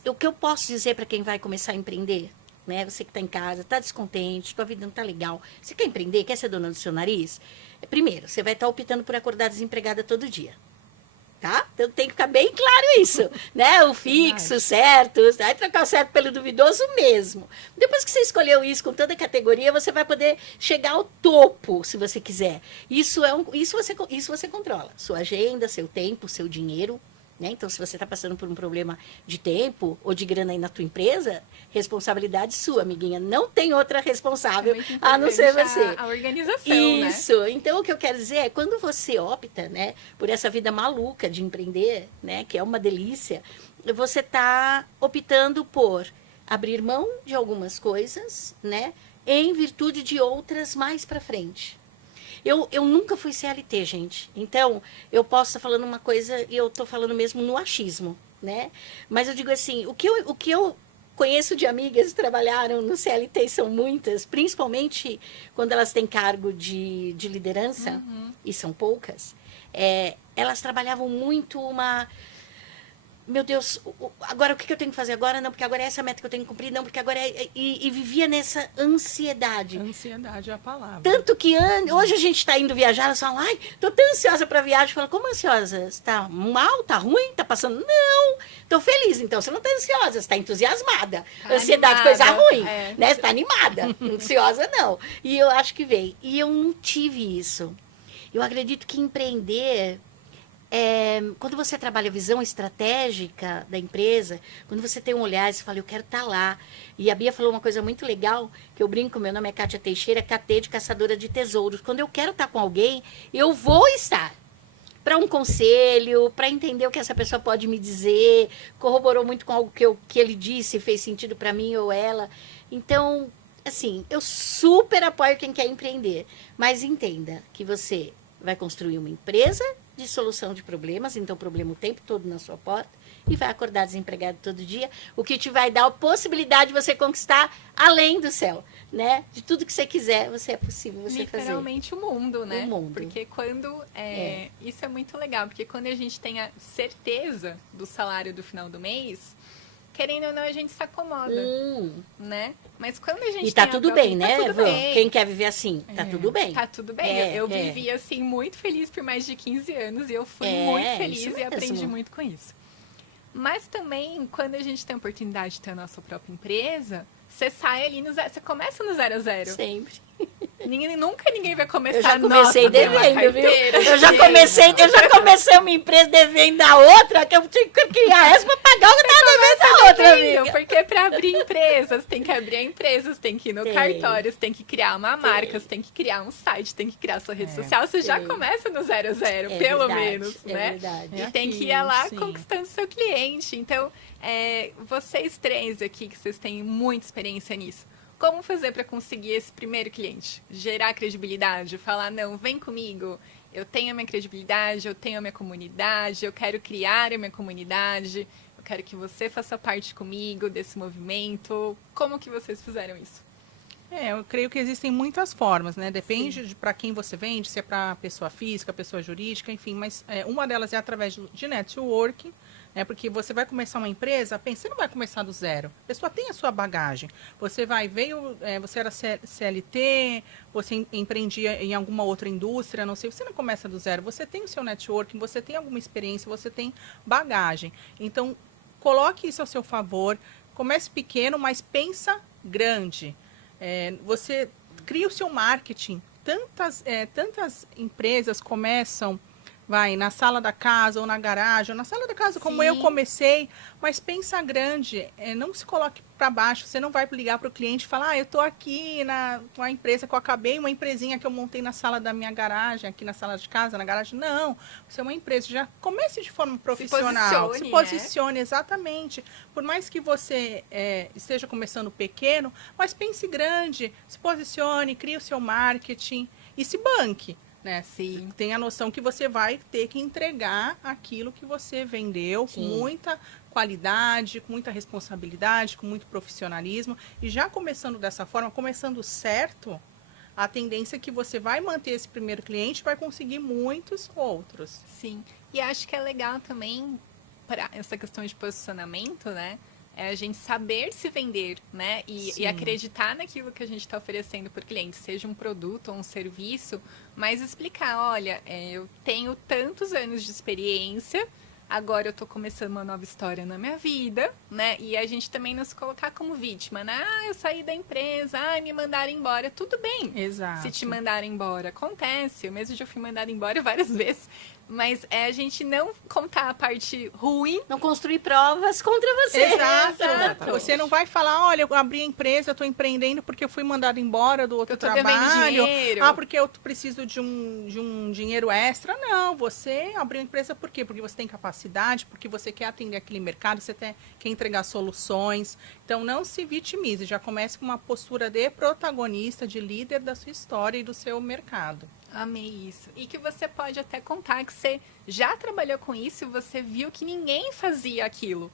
o que eu posso dizer para quem vai começar a empreender, né? Você que está em casa, está descontente, tua vida não está legal. Você quer empreender, quer ser dona do seu nariz? Primeiro, você vai estar optando por acordar desempregada todo dia. Tá? Então tem que ficar bem claro isso, né? O fixo, certo, vai trocar o certo pelo duvidoso mesmo. Depois que você escolheu isso com toda a categoria, você vai poder chegar ao topo, se você quiser. Isso você controla. Sua agenda, seu tempo, seu dinheiro. Né? Então, se você está passando por um problema de tempo ou de grana aí na tua empresa, responsabilidade sua, amiguinha. Não tem outra responsável a não ser você. A organização, Isso. Né? Então, o que eu quero dizer é, quando você opta, né, por essa vida maluca de empreender, né, que é uma delícia, você está optando por abrir mão de algumas coisas, né, em virtude de outras mais para frente. Eu nunca fui CLT, gente. Então, eu posso estar falando uma coisa e eu estou falando mesmo no achismo, né? Mas eu digo assim, o que eu conheço de amigas que trabalharam no CLT, são muitas, principalmente quando elas têm cargo de liderança, e são poucas, elas trabalhavam muito uma... Meu Deus, agora o que eu tenho que fazer agora? Não, porque agora é essa meta que eu tenho que cumprir. Não, porque agora e vivia nessa ansiedade. Ansiedade é a palavra. Tanto que hoje a gente está indo viajar, elas falam, ai, tô tão ansiosa para viagem. Eu falo, como ansiosa? Você tá mal? Tá ruim? Tá passando? Não, tô feliz. Então, você não tá ansiosa, você tá entusiasmada. Tá Ansiedade, animada, coisa ruim, é. né? Você tá animada. Ansiosa, não. E eu acho que veio. E eu não tive isso. Eu acredito que empreender... quando você trabalha a visão estratégica da empresa, quando você tem um olhar e você fala, eu quero estar lá. E a Bia falou uma coisa muito legal, que eu brinco, meu nome é Kátia Teixeira, KT de Caçadora de Tesouros. Quando eu quero estar com alguém, eu vou estar. Para um conselho, para entender o que essa pessoa pode me dizer, corroborou muito com algo que ele disse, fez sentido para mim ou ela. Então, assim, eu super apoio quem quer empreender, mas entenda que você vai construir uma empresa de solução de problemas, então o problema o tempo todo na sua porta, e vai acordar desempregado todo dia, o que te vai dar a possibilidade de você conquistar além do céu, né? De tudo que você quiser, é possível você fazer. Literalmente o mundo, né? O mundo. Porque quando... Isso é muito legal, porque quando a gente tem a certeza do salário do final do mês, querendo ou não, a gente se acomoda, né? Mas quando a gente E tá tem a tudo própria- bem, né, Tá tudo Van? bem. Quem quer viver assim, tá tudo bem. Tá tudo bem. Eu vivi, assim, muito feliz por mais de 15 anos e eu fui muito feliz isso e aprendi mesmo. muito com isso. Mas também, quando a gente tem a oportunidade de ter a nossa própria empresa, você sai ali no zero, você começa no 0 a 0. Sempre. Nunca ninguém vai começar, Eu já comecei nossa, tem uma devendo, viu? carteira Eu já cheia. comecei uma empresa devendo a outra, que eu tinha que criar essa para pagar o que estava devendo a outra, Entendeu? amiga. Porque para abrir empresas, tem que abrir a empresa, você tem que ir no Tem. cartório, você tem que criar uma marca, você tem que criar um site, tem que criar sua rede social. Você já Tem. começa no 0 a 0, É pelo verdade, menos, é né? verdade. E tem que ir aquilo, lá sim. conquistando seu cliente. Então, vocês três aqui, que vocês têm muita experiência nisso, como fazer para conseguir esse primeiro cliente? Gerar credibilidade, falar, não, vem comigo, eu tenho a minha credibilidade, eu tenho a minha comunidade, eu quero criar a minha comunidade, eu quero que você faça parte comigo desse movimento. Como que vocês fizeram isso? Eu creio que existem muitas formas, né? Depende de para quem você vende, se é para pessoa física, pessoa jurídica, enfim. Mas uma delas é através de networking, né? Porque você vai começar uma empresa, você não vai começar do zero. A pessoa tem a sua bagagem. Você você era CLT, você empreendia em alguma outra indústria, não sei. Você não começa do zero. Você tem o seu networking, você tem alguma experiência, você tem bagagem. Então, coloque isso ao seu favor, Comece pequeno, mas pensa grande. Você cria o seu marketing. Tantas empresas começam, na sala da casa ou na garagem, ou na sala da casa, como Sim. eu comecei, mas pensa grande, não se coloque para baixo, você não vai ligar para o cliente e falar, eu estou aqui com a empresa que eu acabei, uma empresinha que eu montei na sala da minha garagem, aqui na sala de casa, na garagem. Não, você é uma empresa, já comece de forma profissional. Se posicione, né? Exatamente. Por mais que você esteja começando pequeno, mas pense grande, se posicione, crie o seu marketing e se banque. Né? Sim. Tem a noção que você vai ter que entregar aquilo que você vendeu com muita qualidade, com muita responsabilidade, com muito profissionalismo. E já começando dessa forma, começando certo, a tendência é que você vai manter esse primeiro cliente e vai conseguir muitos outros. Sim. E acho que é legal também, para essa questão de posicionamento, né? É a gente saber se vender, né? E acreditar naquilo que a gente está oferecendo para o cliente, seja um produto ou um serviço, mas explicar, olha, eu tenho tantos anos de experiência, agora eu estou começando uma nova história na minha vida, né? E a gente também não se colocar como vítima, né? Eu saí da empresa, me mandaram embora, tudo bem. Exato. Se te mandaram embora, acontece, eu mesmo já fui mandada embora várias vezes. Mas é a gente não contar a parte ruim. Não construir provas contra você. Exato. Você não vai falar, olha, eu abri a empresa, eu estou empreendendo porque eu fui mandado embora do outro trabalho. Devendo dinheiro. Porque eu preciso de um dinheiro extra. Não, você abriu a empresa por quê? Porque você tem capacidade, porque você quer atender aquele mercado, você quer entregar soluções. Então, não se vitimize. Já comece com uma postura de protagonista, de líder da sua história e do seu mercado. Amei isso. E que você pode até contar que você já trabalhou com isso e você viu que ninguém fazia aquilo.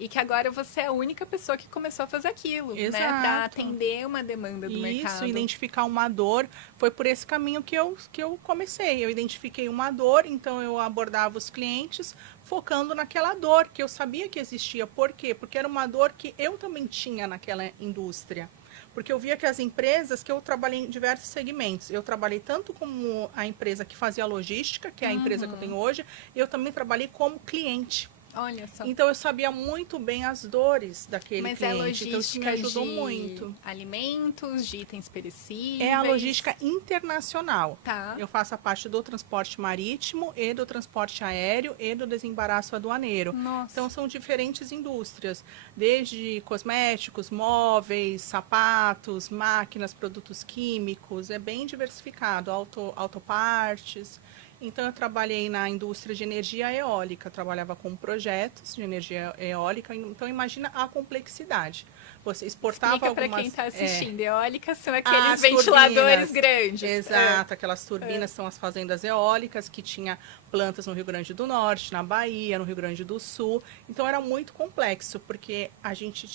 E que agora você é a única pessoa que começou a fazer aquilo, né? Para atender uma demanda do mercado. Isso, identificar uma dor. Foi por esse caminho que eu comecei. Eu identifiquei uma dor, então eu abordava os clientes focando naquela dor que eu sabia que existia. Por quê? Porque era uma dor que eu também tinha naquela indústria. Porque eu via que as empresas, que eu trabalhei em diversos segmentos, eu trabalhei tanto como a empresa que fazia logística, que é a empresa que eu tenho hoje, eu também trabalhei como cliente. Olha só. Então eu sabia muito bem as dores daquele Mas cliente. é logística, então isso me ajudou de muito. Alimentos, de itens perecíveis. É a logística internacional. Tá. Eu faço a parte do transporte marítimo e do transporte aéreo e do desembaraço aduaneiro. Nossa. Então são diferentes indústrias, desde cosméticos, móveis, sapatos, máquinas, produtos químicos, é bem diversificado, autopartes. Então, eu trabalhei na indústria de energia eólica, trabalhava com projetos de energia eólica. Então, imagina a complexidade. Você exportava Explica algumas... para quem está assistindo. Eólicas são aqueles As ventiladores turbinas. grandes. Exato, aquelas turbinas são as fazendas eólicas que tinha plantas no Rio Grande do Norte, na Bahia, no Rio Grande do Sul. Então era muito complexo, porque a gente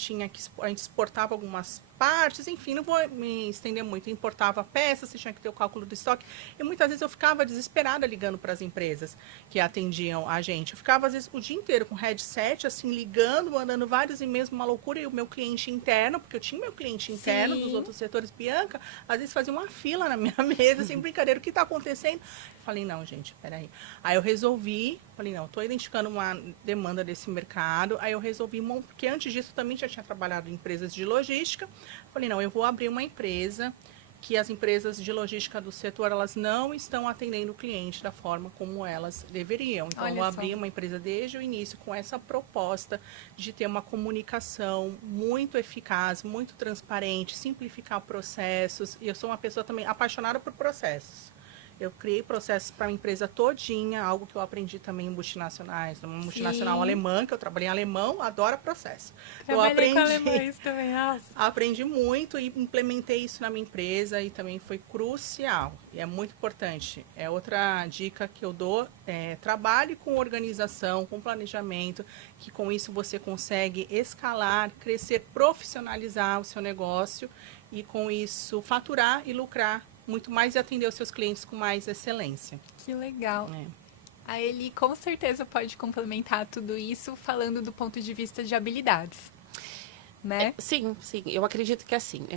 exportava algumas partes, enfim, não vou me estender muito. Importava peças, você tinha que ter o cálculo do estoque. E muitas vezes eu ficava desesperada ligando para as empresas que atendiam a gente. Eu ficava, às vezes, o dia inteiro com headset, assim, ligando, mandando vários e-mails, uma loucura. E o meu cliente interno, porque eu tinha meu cliente interno dos outros setores, Bianca, às vezes fazia uma fila na minha mesa, sem brincadeira, o que está acontecendo? Eu falei, não, gente, peraí. Aí eu resolvi, falei, não, estou identificando uma demanda desse mercado, aí eu resolvi, porque antes disso eu também já tinha trabalhado em empresas de logística, falei, não, eu vou abrir uma empresa que as empresas de logística do setor, elas não estão atendendo o cliente da forma como elas deveriam. Então, eu vou abrir uma empresa desde o início com essa proposta de ter uma comunicação muito eficaz, muito transparente, simplificar processos. E eu sou uma pessoa também apaixonada por processos. Eu criei processos para a empresa todinha, algo que eu aprendi também em multinacionais. Uma multinacional alemã, que eu trabalhei em alemão, adora processo. Eu aprendi, com alemães também, aprendi muito e implementei isso na minha empresa e também foi crucial. E é muito importante. É outra dica que eu dou, trabalhe com organização, com planejamento, que com isso você consegue escalar, crescer, profissionalizar o seu negócio e com isso faturar e lucrar muito mais e atender os seus clientes com mais excelência. Que legal. A Eli com certeza pode complementar tudo isso falando do ponto de vista de habilidades, né? Sim. Eu acredito que assim,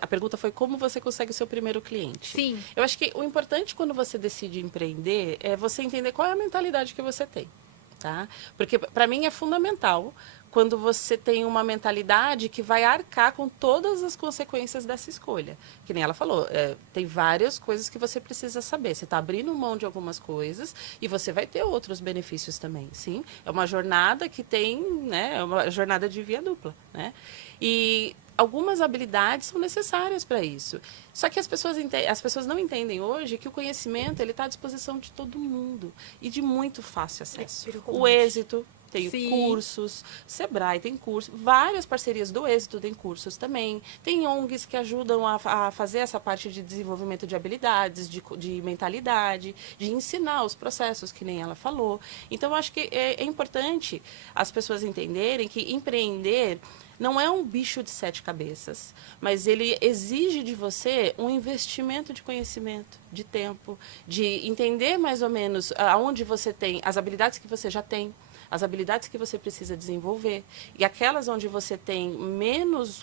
a pergunta foi como você consegue o seu primeiro cliente. Sim. Eu acho que o importante quando você decide empreender é você entender qual é a mentalidade que você tem. tá? Porque para mim é fundamental quando você tem uma mentalidade que vai arcar com todas as consequências dessa escolha. Que nem ela falou, tem várias coisas que você precisa saber. Você está abrindo mão de algumas coisas e você vai ter outros benefícios também, sim? É uma jornada que tem, né, é uma jornada de via dupla, né? E algumas habilidades são necessárias para isso. Só que as pessoas não entendem hoje que o conhecimento ele está à disposição de todo mundo e de muito fácil acesso. O êxito tem Sim. cursos, Sebrae tem cursos, várias parcerias do êxito tem cursos também. Tem ONGs que ajudam a fazer essa parte de desenvolvimento de habilidades, de mentalidade, de ensinar os processos, que nem ela falou. Então, eu acho que é importante as pessoas entenderem que empreender não é um bicho de 7 cabeças, mas ele exige de você um investimento de conhecimento, de tempo, de entender mais ou menos aonde você tem as habilidades que você já tem, as habilidades que você precisa desenvolver. E aquelas onde você tem menos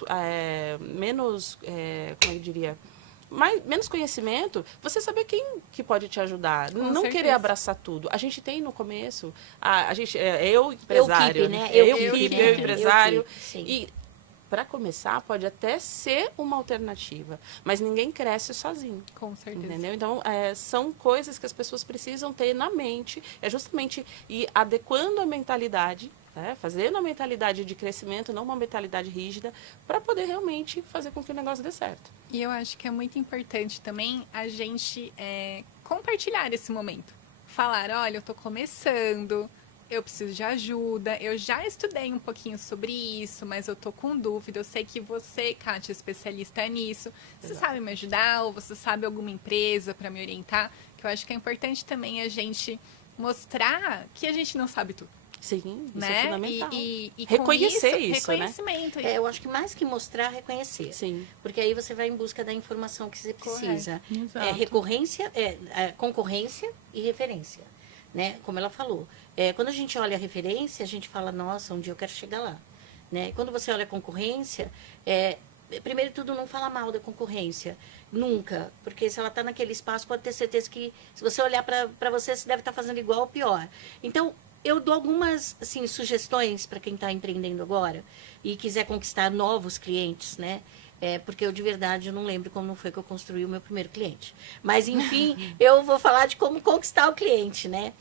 como eu diria, menos conhecimento, você saber quem que pode te ajudar. Com não certeza. querer abraçar tudo. A gente tem no começo, a gente, eu empresário, Equipe, né? eu Equipe, equipe, né? eu empresário. Equipe, sim. E para começar, pode até ser uma alternativa, mas ninguém cresce sozinho. Com certeza. Entendeu? Então, são coisas que as pessoas precisam ter na mente, é justamente ir adequando a mentalidade, né? Fazendo a mentalidade de crescimento, não uma mentalidade rígida, para poder realmente fazer com que o negócio dê certo. E eu acho que é muito importante também a gente compartilhar esse momento. Falar, olha, eu tô começando, eu preciso de ajuda, eu já estudei um pouquinho sobre isso, mas eu tô com dúvida, eu sei que você, Kátia, é especialista nisso, você Exato. sabe me ajudar ou você sabe alguma empresa para me orientar, que eu acho que é importante também a gente mostrar que a gente não sabe tudo, Sim, isso né? é fundamental. E com Reconhecer isso, né? reconhecimento. Eu acho que mais que mostrar, reconhecer. Sim. Porque aí você vai em busca da informação que você precisa. Exato. Concorrência e referência. Né? Como ela falou. Quando a gente olha a referência, a gente fala, nossa, um dia eu quero chegar lá. Né? Quando você olha a concorrência, primeiro de tudo, não fala mal da concorrência. Nunca. Porque se ela está naquele espaço, pode ter certeza que se você olhar para você, você deve estar fazendo igual ou pior. Então, eu dou algumas assim, sugestões para quem está empreendendo agora e quiser conquistar novos clientes, né? Porque eu, de verdade, eu não lembro como foi que eu construí o meu primeiro cliente. Mas, enfim, eu vou falar de como conquistar o cliente, né?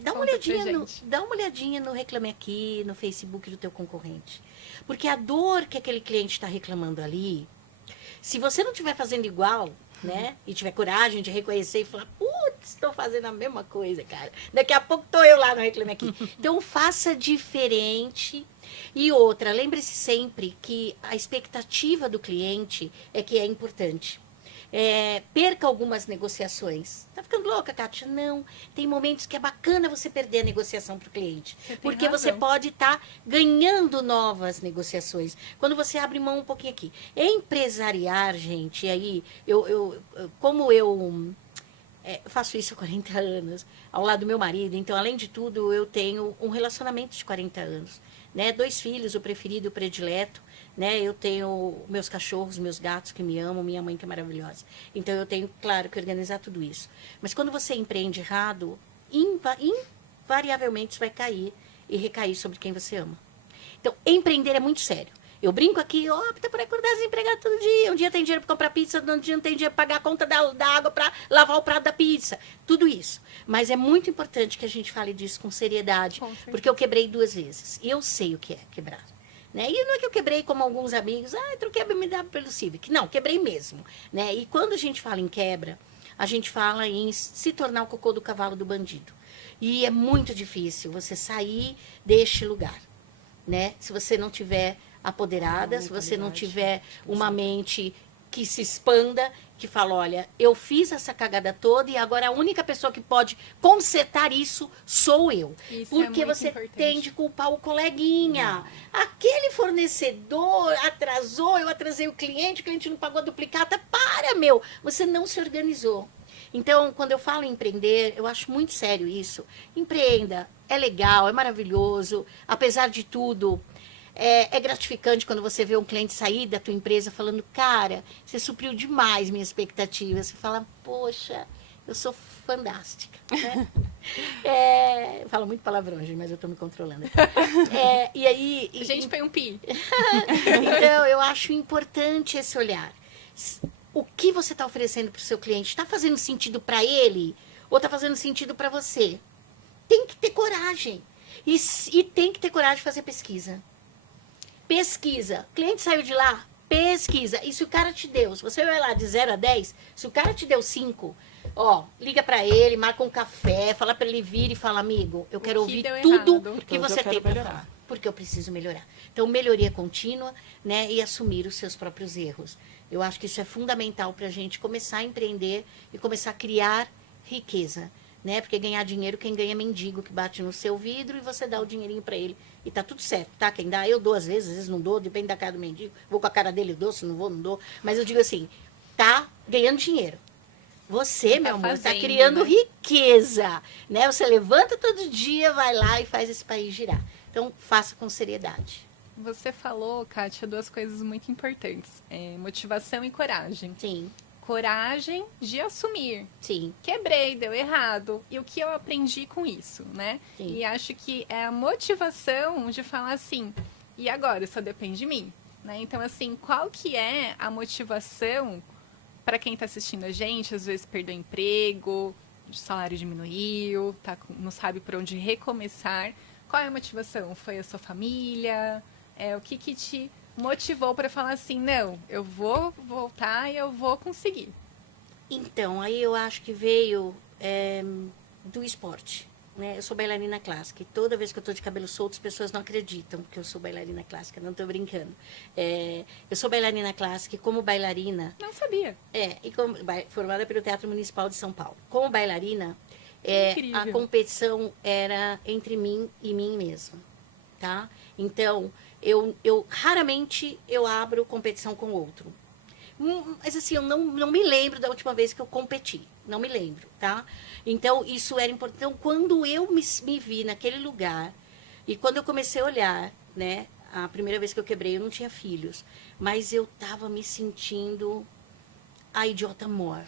Dá uma olhadinha no Reclame Aqui, no Facebook do teu concorrente. Porque a dor que aquele cliente está reclamando ali, se você não estiver fazendo igual, né? E tiver coragem de reconhecer e falar, putz, estou fazendo a mesma coisa, cara. Daqui a pouco estou eu lá no Reclame Aqui. Então, faça diferente. E outra, lembre-se sempre que a expectativa do cliente é que é importante. Perca algumas negociações. Tá ficando louca, Kátia? Não. Tem momentos que é bacana você perder a negociação para o cliente. Você tem Porque razão. você pode estar ganhando novas negociações. Quando você abre mão um pouquinho aqui. Empresariar, gente, e aí, como eu faço isso há 40 anos, ao lado do meu marido, então, além de tudo, eu tenho um relacionamento de 40 anos. Né? 2 filhos, o preferido, o predileto. Né? Eu tenho meus cachorros, meus gatos que me amam, minha mãe que é maravilhosa. Então, eu tenho, claro, que organizar tudo isso. Mas quando você empreende errado, invariavelmente isso vai cair e recair sobre quem você ama. Então, empreender é muito sério. Eu brinco aqui, opta por acordar desempregado todo dia. Um dia tem dinheiro para comprar pizza, outro dia não tem dinheiro para pagar a conta da água para lavar o prato da pizza. Tudo isso. Mas é muito importante que a gente fale disso com seriedade. Com certeza. Porque eu quebrei 2 vezes. E eu sei o que é quebrar. Né? E não é que eu quebrei como alguns amigos, troquei a BMW pelo Civic. Não, quebrei mesmo. Né? E quando a gente fala em quebra, a gente fala em se tornar o cocô do cavalo do bandido. E é muito difícil você sair deste lugar. Né? Se você não tiver apoderada, se você não tiver uma mente que se expanda, que fala, olha, eu fiz essa cagada toda e agora a única pessoa que pode consertar isso sou eu. Isso é Porque muito você importante. tem de culpar o coleguinha. Aquele fornecedor atrasou, eu atrasei o cliente não pagou a duplicata. Para, meu! Você não se organizou. Então, quando eu falo em empreender, eu acho muito sério isso. Empreenda, é legal, é maravilhoso, apesar de tudo. É gratificante quando você vê um cliente sair da tua empresa falando, cara, você supriu demais minha expectativa. Você fala, poxa, eu sou fantástica. Né? Eu falo muito palavrão, gente, mas eu tô me controlando. E aí... A gente põe um pi. Então, eu acho importante esse olhar. O que você está oferecendo para o seu cliente? Está fazendo sentido para ele ou está fazendo sentido para você? Tem que ter coragem. E tem que ter coragem de fazer pesquisa. Pesquisa. O cliente saiu de lá, pesquisa. E se o cara te deu, se você vai lá de 0 a 10, se o cara te deu 5, liga para ele, marca um café, fala para ele vir e fala, amigo, eu quero ouvir tudo que Então, você eu quero tem para melhorar. falar. Porque eu preciso melhorar. Então, melhoria contínua, né? E assumir os seus próprios erros. Eu acho que isso é fundamental para a gente começar a empreender e começar a criar riqueza, né? Porque ganhar dinheiro, quem ganha é mendigo, que bate no seu vidro e você dá o dinheirinho para ele. E tá tudo certo, tá? Quem dá, eu dou às vezes não dou, depende da cara do mendigo. Vou com a cara dele, eu dou, se não vou, não dou. Mas eu digo assim, tá ganhando dinheiro. Você, meu amor, está fazendo, criando né? riqueza, né? Você levanta todo dia, vai lá e faz esse país girar. Então, faça com seriedade. Você falou, Kátia, duas coisas muito importantes. Motivação e coragem. Sim, Coragem de assumir. sim, Quebrei, deu errado. E o que eu aprendi com isso, né? Sim. E acho que é a motivação de falar assim, e agora? Só depende de mim. Né? Então, assim, qual que é a motivação para quem está assistindo a gente? Às vezes perdeu emprego, o salário diminuiu, não sabe por onde recomeçar. Qual é a motivação? Foi a sua família? O que te motivou para falar assim, não, eu vou voltar e eu vou conseguir? Então, aí eu acho que veio do esporte. Né? Eu sou bailarina clássica e toda vez que eu estou de cabelo solto, as pessoas não acreditam que eu sou bailarina clássica, não estou brincando. Eu sou bailarina clássica e como bailarina... Não sabia. Formada pelo Teatro Municipal de São Paulo. Como bailarina, Incrível. a competição era entre mim e mim mesma. Tá? Então, eu raramente eu abro competição com outro. Mas assim, eu não me lembro da última vez que eu competi. Não me lembro, tá? Então, isso era importante. Então, quando eu me vi naquele lugar, e quando eu comecei a olhar, né? A primeira vez que eu quebrei, eu não tinha filhos. Mas eu tava me sentindo a idiota mor.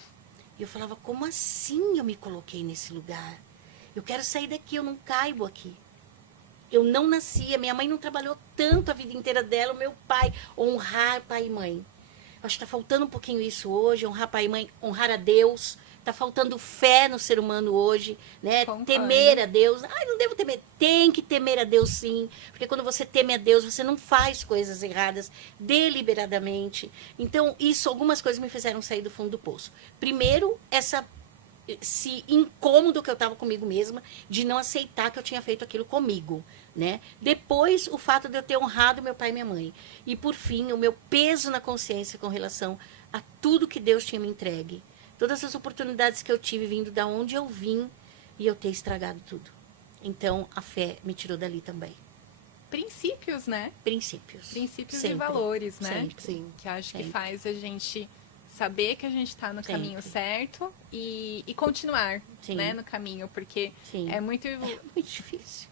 E eu falava, como assim eu me coloquei nesse lugar? Eu quero sair daqui, eu não caibo aqui. Eu não nasci, a minha mãe não trabalhou tanto a vida inteira dela, o meu pai, honrar pai e mãe. Acho que está faltando um pouquinho isso hoje, honrar pai e mãe, honrar a Deus. Está faltando fé no ser humano hoje, né? Concordo. Temer a Deus. Não devo temer. Tem que temer a Deus, sim. Porque quando você teme a Deus, você não faz coisas erradas deliberadamente. Então, algumas coisas me fizeram sair do fundo do poço. Primeiro, esse incômodo que eu estava comigo mesma, de não aceitar que eu tinha feito aquilo comigo, né? Depois, o fato de eu ter honrado meu pai e minha mãe. E, por fim, o meu peso na consciência com relação a tudo que Deus tinha me entregue. Todas as oportunidades que eu tive vindo da onde eu vim e eu ter estragado tudo. Então, a fé me tirou dali também. Princípios, né? Princípios. Princípios Sempre. e valores, né? Sempre. Sim. Que acho que Sempre. faz a gente saber que a gente está no Sempre. caminho certo e continuar, Sim. né, no caminho, porque Sim. é muito... Muito difícil.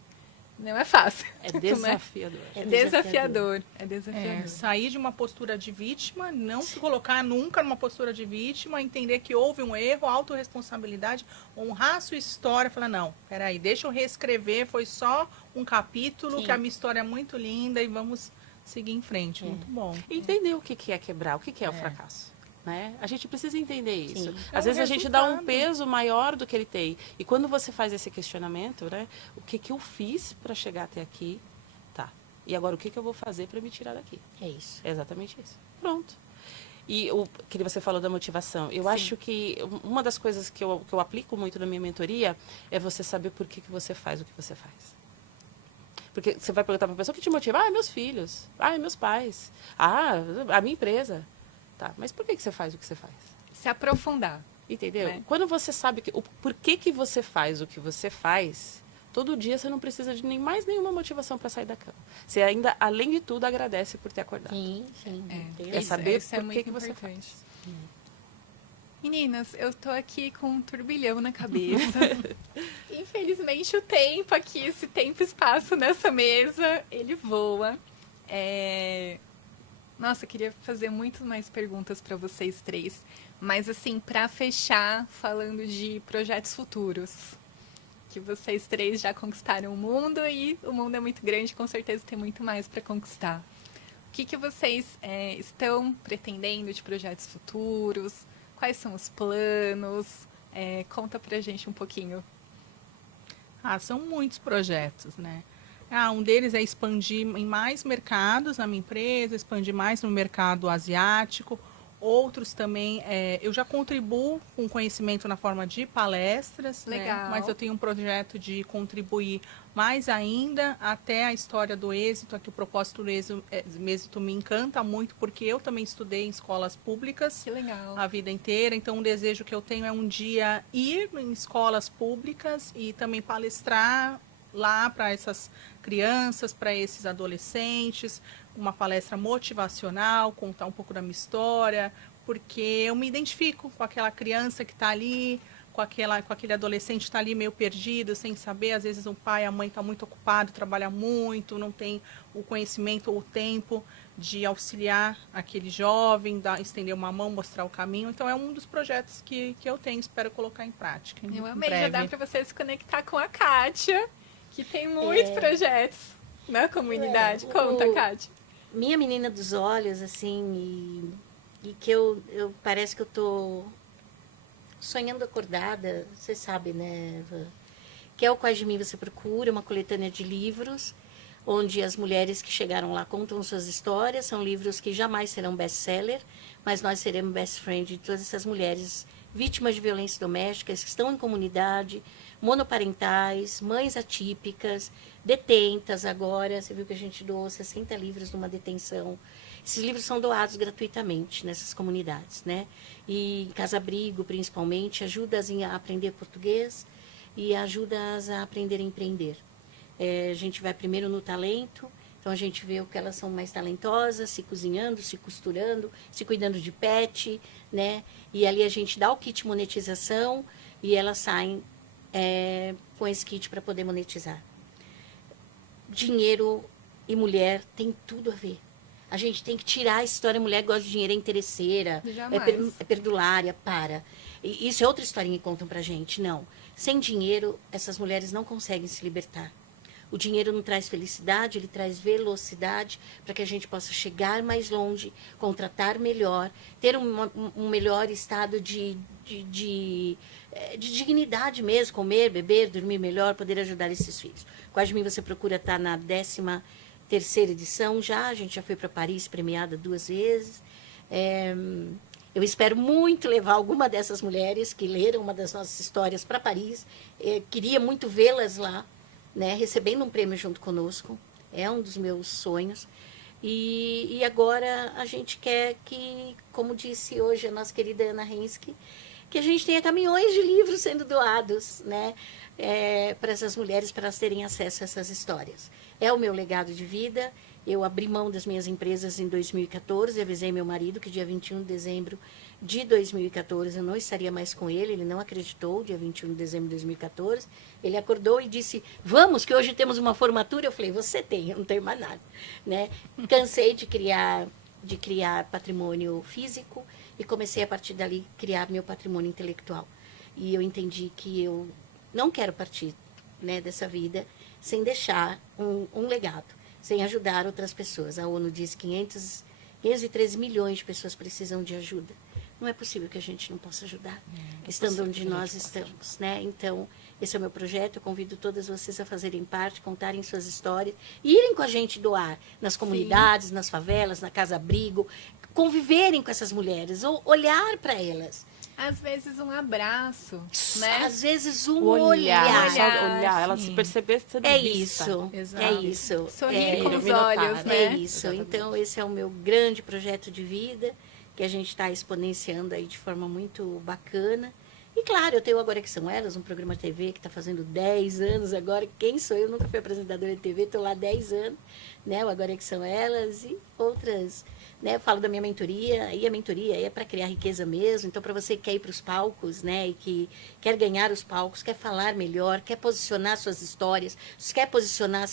Não é fácil. É Né? desafiador. É desafiador. É É, desafiador. sair de uma postura de vítima, não se colocar nunca numa postura de vítima, entender que houve um erro, autorresponsabilidade, honrar a sua história, falar, não, peraí, deixa eu reescrever, foi só um capítulo, Sim. que a minha história é muito linda e vamos seguir em frente. Muito bom. Entender o que é quebrar, o que é o fracasso. Né? A gente precisa entender isso. Sim. É Às um vezes a gente dá um resultado. peso maior do que ele tem. E quando você faz esse questionamento, né? O que eu fiz para chegar até aqui? Tá. E agora o que eu vou fazer para me tirar daqui? É isso. É exatamente isso. Pronto. E o que você falou da motivação. Eu acho que uma das coisas que eu aplico muito na minha mentoria é você saber por que você faz o que você faz. Porque você vai perguntar para a pessoa o que te motiva. Meus filhos. Meus pais. A minha empresa. Tá, mas por que você faz o que você faz? Se aprofundar. Entendeu? É. Quando você sabe o porquê que você faz o que você faz, todo dia você não precisa de mais nenhuma motivação para sair da cama. Você ainda, além de tudo, agradece por ter acordado. Sim, sim. Tem É razão. saber isso é por muito que você importante. faz. Meninas, eu tô aqui com um turbilhão na cabeça. Infelizmente, o tempo aqui, esse tempo e espaço nessa mesa, ele voa. Nossa, eu queria fazer muito mais perguntas para vocês três. Mas, assim, para fechar, falando de projetos futuros. que vocês três já conquistaram o mundo e o mundo é muito grande, com certeza tem muito mais para conquistar. O que vocês estão pretendendo de projetos futuros? Quais são os planos? Conta pra gente um pouquinho. São muitos projetos, né? Um deles é expandir em mais mercados na minha empresa, expandir mais no mercado asiático. Outros também, eu já contribuo com conhecimento na forma de palestras, Legal. né? Mas eu tenho um projeto de contribuir mais ainda até a história do êxito, aqui o propósito do êxito me encanta muito, porque eu também estudei em escolas públicas Que legal. a vida inteira, então um desejo que eu tenho é um dia ir em escolas públicas e também palestrar lá para essas crianças, para esses adolescentes, uma palestra motivacional, contar um pouco da minha história, porque eu me identifico com aquela criança que está ali, com aquele adolescente que está ali meio perdido, sem saber, às vezes o pai, a mãe está muito ocupado, trabalha muito, não tem o conhecimento ou o tempo de auxiliar aquele jovem, estender uma mão, mostrar o caminho. Então é um dos projetos que eu tenho, espero colocar em prática. Eu em amei, já breve. dá para você se conectar com a Kátia, que tem muitos projetos na comunidade. Conta, Kátia. Minha menina dos olhos, assim, e que eu parece que eu tô sonhando acordada, você sabe, né, Eva? Que é o Quais de Mim Você Procura, uma coletânea de livros, onde as mulheres que chegaram lá contam suas histórias. São livros que jamais serão best-seller, mas nós seremos best friend de todas essas mulheres vítimas de violência doméstica, que estão em comunidade, monoparentais, mães atípicas, detentas agora. Você viu que a gente doou 60 livros numa detenção. Esses livros são doados gratuitamente nessas comunidades, né? E em Casa-Abrigo, principalmente, ajuda-as a aprender português e ajuda-as a aprender a empreender. A gente vai primeiro no talento, então a gente vê o que elas são mais talentosas, se cozinhando, se costurando, se cuidando de pet, né? E ali a gente dá o kit monetização e elas saem com esse kit para poder monetizar. Dinheiro e mulher tem tudo a ver. A gente tem que tirar a história, mulher gosta de dinheiro, é interesseira, Jamais. é perdulária, para. E isso é outra historinha que contam pra gente. Não. Sem dinheiro, essas mulheres não conseguem se libertar. O dinheiro não traz felicidade, ele traz velocidade para que a gente possa chegar mais longe, contratar melhor, ter um melhor estado de dignidade mesmo, comer, beber, dormir melhor, poder ajudar esses filhos. Quais de Mim Você Procura está na 13ª edição já, a gente já foi para Paris premiada 2 vezes. Eu espero muito levar alguma dessas mulheres que leram uma das nossas histórias para Paris. Queria muito vê-las lá, né, recebendo um prêmio junto conosco. É um dos meus sonhos. E agora a gente quer que, como disse hoje a nossa querida Ana Hensky, que a gente tenha caminhões de livros sendo doados, né, para essas mulheres, para elas terem acesso a essas histórias. É o meu legado de vida. Eu abri mão das minhas empresas em 2014, avisei meu marido que dia 21 de dezembro de 2014 eu não estaria mais com ele, ele não acreditou, dia 21 de dezembro de 2014. Ele acordou e disse, vamos, que hoje temos uma formatura. Eu falei, você tem, eu não tenho mais nada, né? Cansei de criar patrimônio físico e comecei a partir dali criar meu patrimônio intelectual. E eu entendi que eu não quero partir, né, dessa vida sem deixar um legado, sem ajudar outras pessoas. A ONU diz que 513 milhões de pessoas precisam de ajuda. Não é possível que a gente não possa ajudar, estando onde nós estamos, né? Então, esse é o meu projeto. Eu convido todas vocês a fazerem parte, contarem suas histórias, e irem com a gente doar nas comunidades, nas favelas, na Casa-Abrigo, conviverem com essas mulheres, ou olhar para elas. Às vezes um abraço, né? Às vezes um olhar, olhar. só olhar, ela sim. se perceber sendo É vista. isso, Exato. é isso. Sorrir com os Minotauro. olhos, né? É isso. Exatamente. Então, esse é o meu grande projeto de vida, que a gente está exponenciando aí de forma muito bacana. E, claro, eu tenho Agora Que São Elas, um programa TV que está fazendo 10 anos agora. Quem sou eu? Nunca fui apresentadora de TV, estou lá há 10 anos. Né? O Agora Que São Elas e outras. Né? Eu falo da minha mentoria, e a mentoria é para criar riqueza mesmo. Então, para você que quer ir para os palcos, né, e que quer ganhar os palcos, quer falar melhor, quer posicionar suas histórias, quer posicionar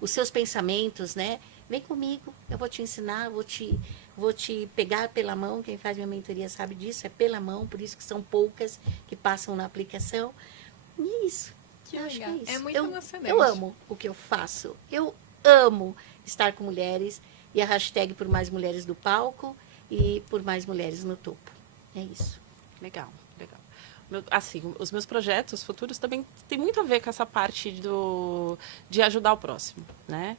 os seus pensamentos, né? Vem comigo, eu vou te ensinar, vou te pegar pela mão. Quem faz minha mentoria sabe disso, é pela mão, por isso que são poucas que passam na aplicação. E é isso. Que Eu acho que legal. é isso. É muito emocionante. Eu amo o que eu faço. Eu amo estar com mulheres. E a hashtag por mais mulheres do palco e por mais mulheres no topo. É isso. Legal, legal. Assim, os meus projetos futuros também têm muito a ver com essa parte de ajudar o próximo, né?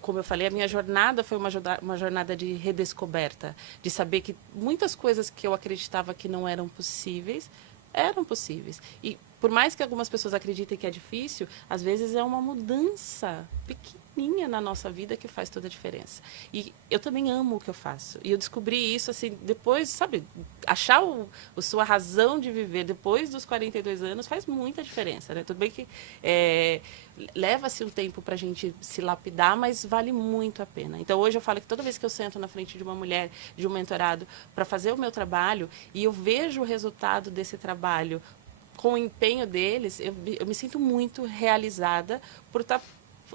Como eu falei, a minha jornada foi uma jornada de redescoberta, de saber que muitas coisas que eu acreditava que não eram possíveis, eram possíveis. E por mais que algumas pessoas acreditem que é difícil, às vezes é uma mudança pequenininha na nossa vida que faz toda a diferença. E eu também amo o que eu faço. E eu descobri isso, assim, depois, sabe, achar a sua razão de viver depois dos 42 anos faz muita diferença, né? Tudo bem que leva-se um tempo para a gente se lapidar, mas vale muito a pena. Então, hoje eu falo que toda vez que eu sento na frente de uma mulher, de um mentorado, para fazer o meu trabalho, e eu vejo o resultado desse trabalho com o empenho deles, eu me sinto muito realizada por estar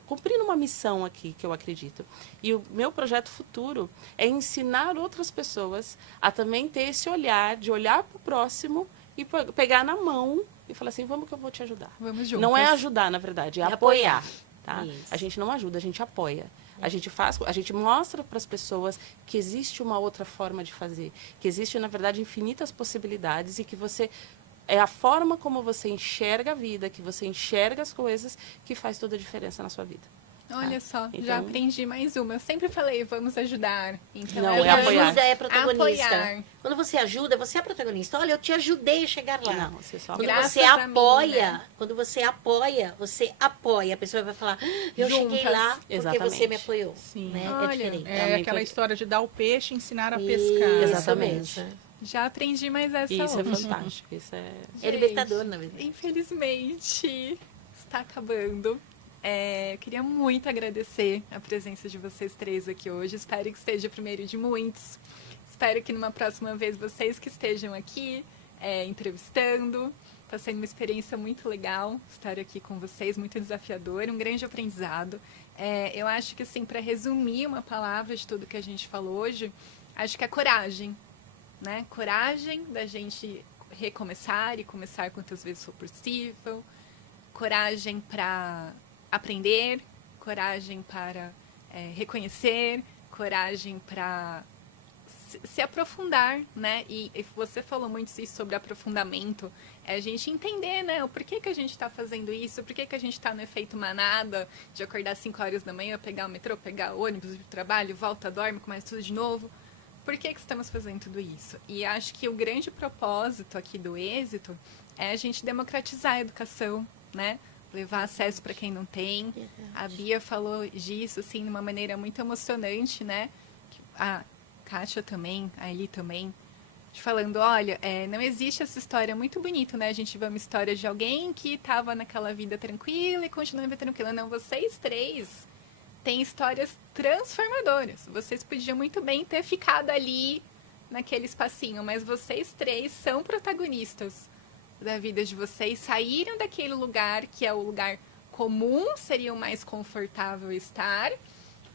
cumprindo uma missão aqui que eu acredito. E o meu projeto futuro é ensinar outras pessoas a também ter esse olhar, de olhar para o próximo e pegar na mão e falar assim, vamos que eu vou te ajudar. Vamos juntas. Não é ajudar, na verdade, é É apoiar. apoiar. Tá? Isso. A gente não ajuda, a gente apoia. A gente mostra para as pessoas que existe uma outra forma de fazer, que existe, na verdade, infinitas possibilidades e que é a forma como você enxerga a vida, que você enxerga as coisas, que faz toda a diferença na sua vida. Olha só, já Então- aprendi mais uma. Eu sempre falei, vamos ajudar. Então, Não, Quem é apoiar. ajuda é protagonista. Apoiar. Quando você ajuda, você é protagonista. Olha, eu te ajudei a chegar lá. Não, você só Quando Graças você a mim, apoia, né? quando você apoia, a pessoa vai falar, eu cheguei Juntas. lá porque Exatamente. você me apoiou. Sim. Né? Olha, É diferente. É Também aquela tô- história de dar o peixe e ensinar a Isso pescar. Exatamente. mesmo. Já aprendi mais essa Isso é hoje. fantástico. Isso é... É libertador, na verdade. Infelizmente, está acabando. Eu queria muito agradecer a presença de vocês três aqui hoje. Espero que seja o primeiro de muitos. Espero que numa próxima vez vocês que estejam aqui entrevistando. Está sendo uma experiência muito legal estar aqui com vocês, muito desafiador, um grande aprendizado. Eu acho que, assim, para resumir uma palavra de tudo que a gente falou hoje, acho que é coragem. Né? Coragem da gente recomeçar e começar quantas vezes for possível. Coragem para aprender, coragem para reconhecer, coragem para se aprofundar, né? E você falou muito isso sobre aprofundamento. É a gente entender, né? O porquê que a gente está fazendo isso, por que a gente está no efeito manada, de acordar às 5 horas da manhã, pegar o metrô, pegar o ônibus, ir pro trabalho, volta, dorme, começa tudo de novo. Por que estamos fazendo tudo isso? E acho que o grande propósito aqui do êxito é a gente democratizar a educação, né? Levar acesso para quem não tem. A Bia falou disso, assim, de uma maneira muito emocionante, né? A Kátia também, a Eli também, falando, olha, não existe essa história muito bonita, né? A gente vê uma história de alguém que estava naquela vida tranquila e continua a vida tranquila. Não, vocês três têm histórias transformadoras. Vocês podiam muito bem ter ficado ali naquele espacinho, mas vocês três são protagonistas da vida de vocês, saíram daquele lugar que é o lugar comum, seria o mais confortável estar,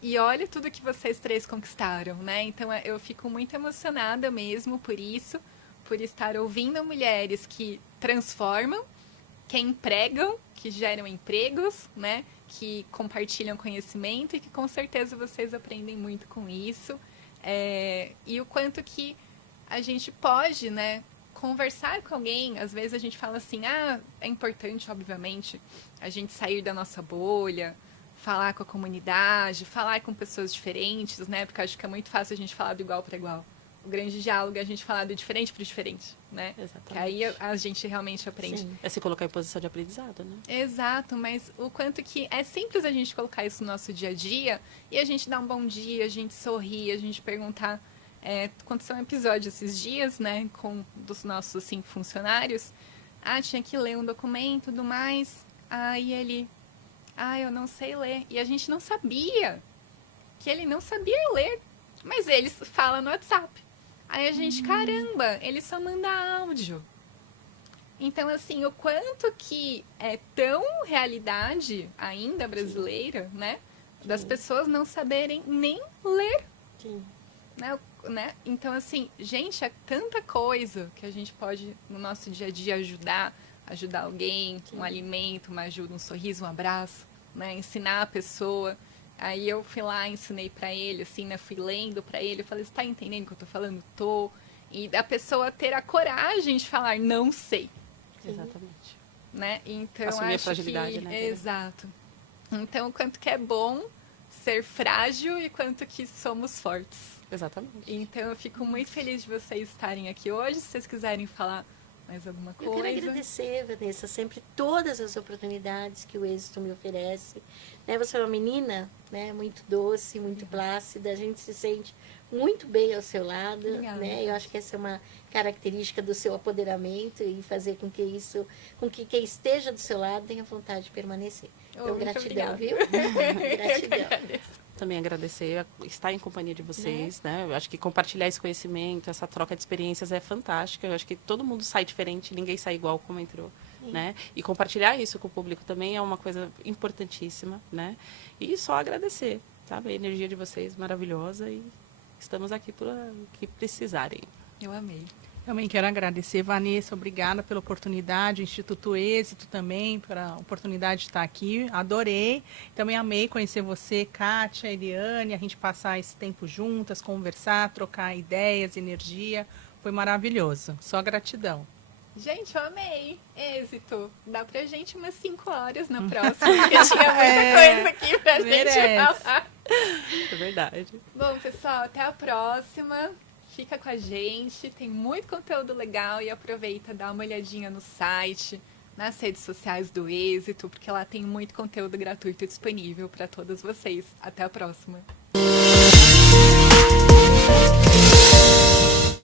e olha tudo que vocês três conquistaram, né? Então eu fico muito emocionada mesmo por isso, por estar ouvindo mulheres que transformam, que empregam, que geram empregos, né? Que compartilham conhecimento e que com certeza vocês aprendem muito com isso. E o quanto que a gente pode, né, conversar com alguém. Às vezes a gente fala assim, é importante, obviamente, a gente sair da nossa bolha, falar com a comunidade, falar com pessoas diferentes, né? Porque eu acho que é muito fácil a gente falar do igual para igual. O grande diálogo é a gente falar do diferente para o diferente, né? Exatamente. Que aí a gente realmente aprende. Sim. É se colocar em posição de aprendizado, né? Exato, mas o quanto que é simples a gente colocar isso no nosso dia a dia e a gente dar um bom dia, a gente sorrir, a gente perguntar. Aconteceu um episódio esses dias, né, com dos nossos assim, funcionários. Tinha que ler um documento e tudo mais. Aí ele, eu não sei ler. E a gente não sabia que ele não sabia ler, mas ele fala no WhatsApp. Aí a gente, caramba, ele só manda áudio. Então, assim, o quanto que é tão realidade ainda brasileira, né? Das pessoas não saberem nem ler. Sim. Né? Então, assim, gente, é tanta coisa que a gente pode, no nosso dia a dia, ajudar. ajudar alguém, um alimento, uma ajuda, um sorriso, um abraço, né? Ensinar a pessoa. Aí eu fui lá, ensinei pra ele, assim, né? Fui lendo pra ele, eu falei, você tá entendendo o que eu tô falando? Tô. E a pessoa ter a coragem de falar, não sei, Exatamente. né? Então, Assumir a acho fragilidade, que... né? Exato. Então, quanto que é bom ser frágil e quanto que somos fortes. Exatamente. Então, eu fico muito feliz de vocês estarem aqui hoje. Se vocês quiserem falar mais alguma Eu coisa. quero agradecer, Vanessa, sempre todas as oportunidades que o êxito me oferece. Né, você é uma menina, né, muito doce, muito plácida, a gente se sente muito bem ao seu lado. Obrigada. Né? Eu acho que essa é uma característica do seu apoderamento e fazer com que quem esteja do seu lado tenha vontade de permanecer. Então, Muito gratidão, obrigada. viu? Gratidão. Também agradecer, estar em companhia de vocês, né? Eu acho que compartilhar esse conhecimento, essa troca de experiências é fantástica. Eu acho que todo mundo sai diferente, ninguém sai igual como entrou, né? E compartilhar isso com o público também é uma coisa importantíssima, né? E só agradecer, sabe? A energia de vocês maravilhosa e estamos aqui para o que precisarem. Eu amei. Também quero agradecer, Vanessa, obrigada pela oportunidade, o Instituto Êxito também, pela oportunidade de estar aqui, adorei. Também amei conhecer você, Kátia, Eliane, a gente passar esse tempo juntas, conversar, trocar ideias, energia, foi maravilhoso, só gratidão. Gente, eu amei. Êxito. Dá pra gente umas 5 horas na próxima, porque tinha muita coisa aqui pra merece. gente falar. É verdade. Bom, pessoal, até a próxima. Fica com a gente, tem muito conteúdo legal e aproveita, dá uma olhadinha no site, nas redes sociais do Êxito, porque lá tem muito conteúdo gratuito disponível para todas vocês. Até a próxima.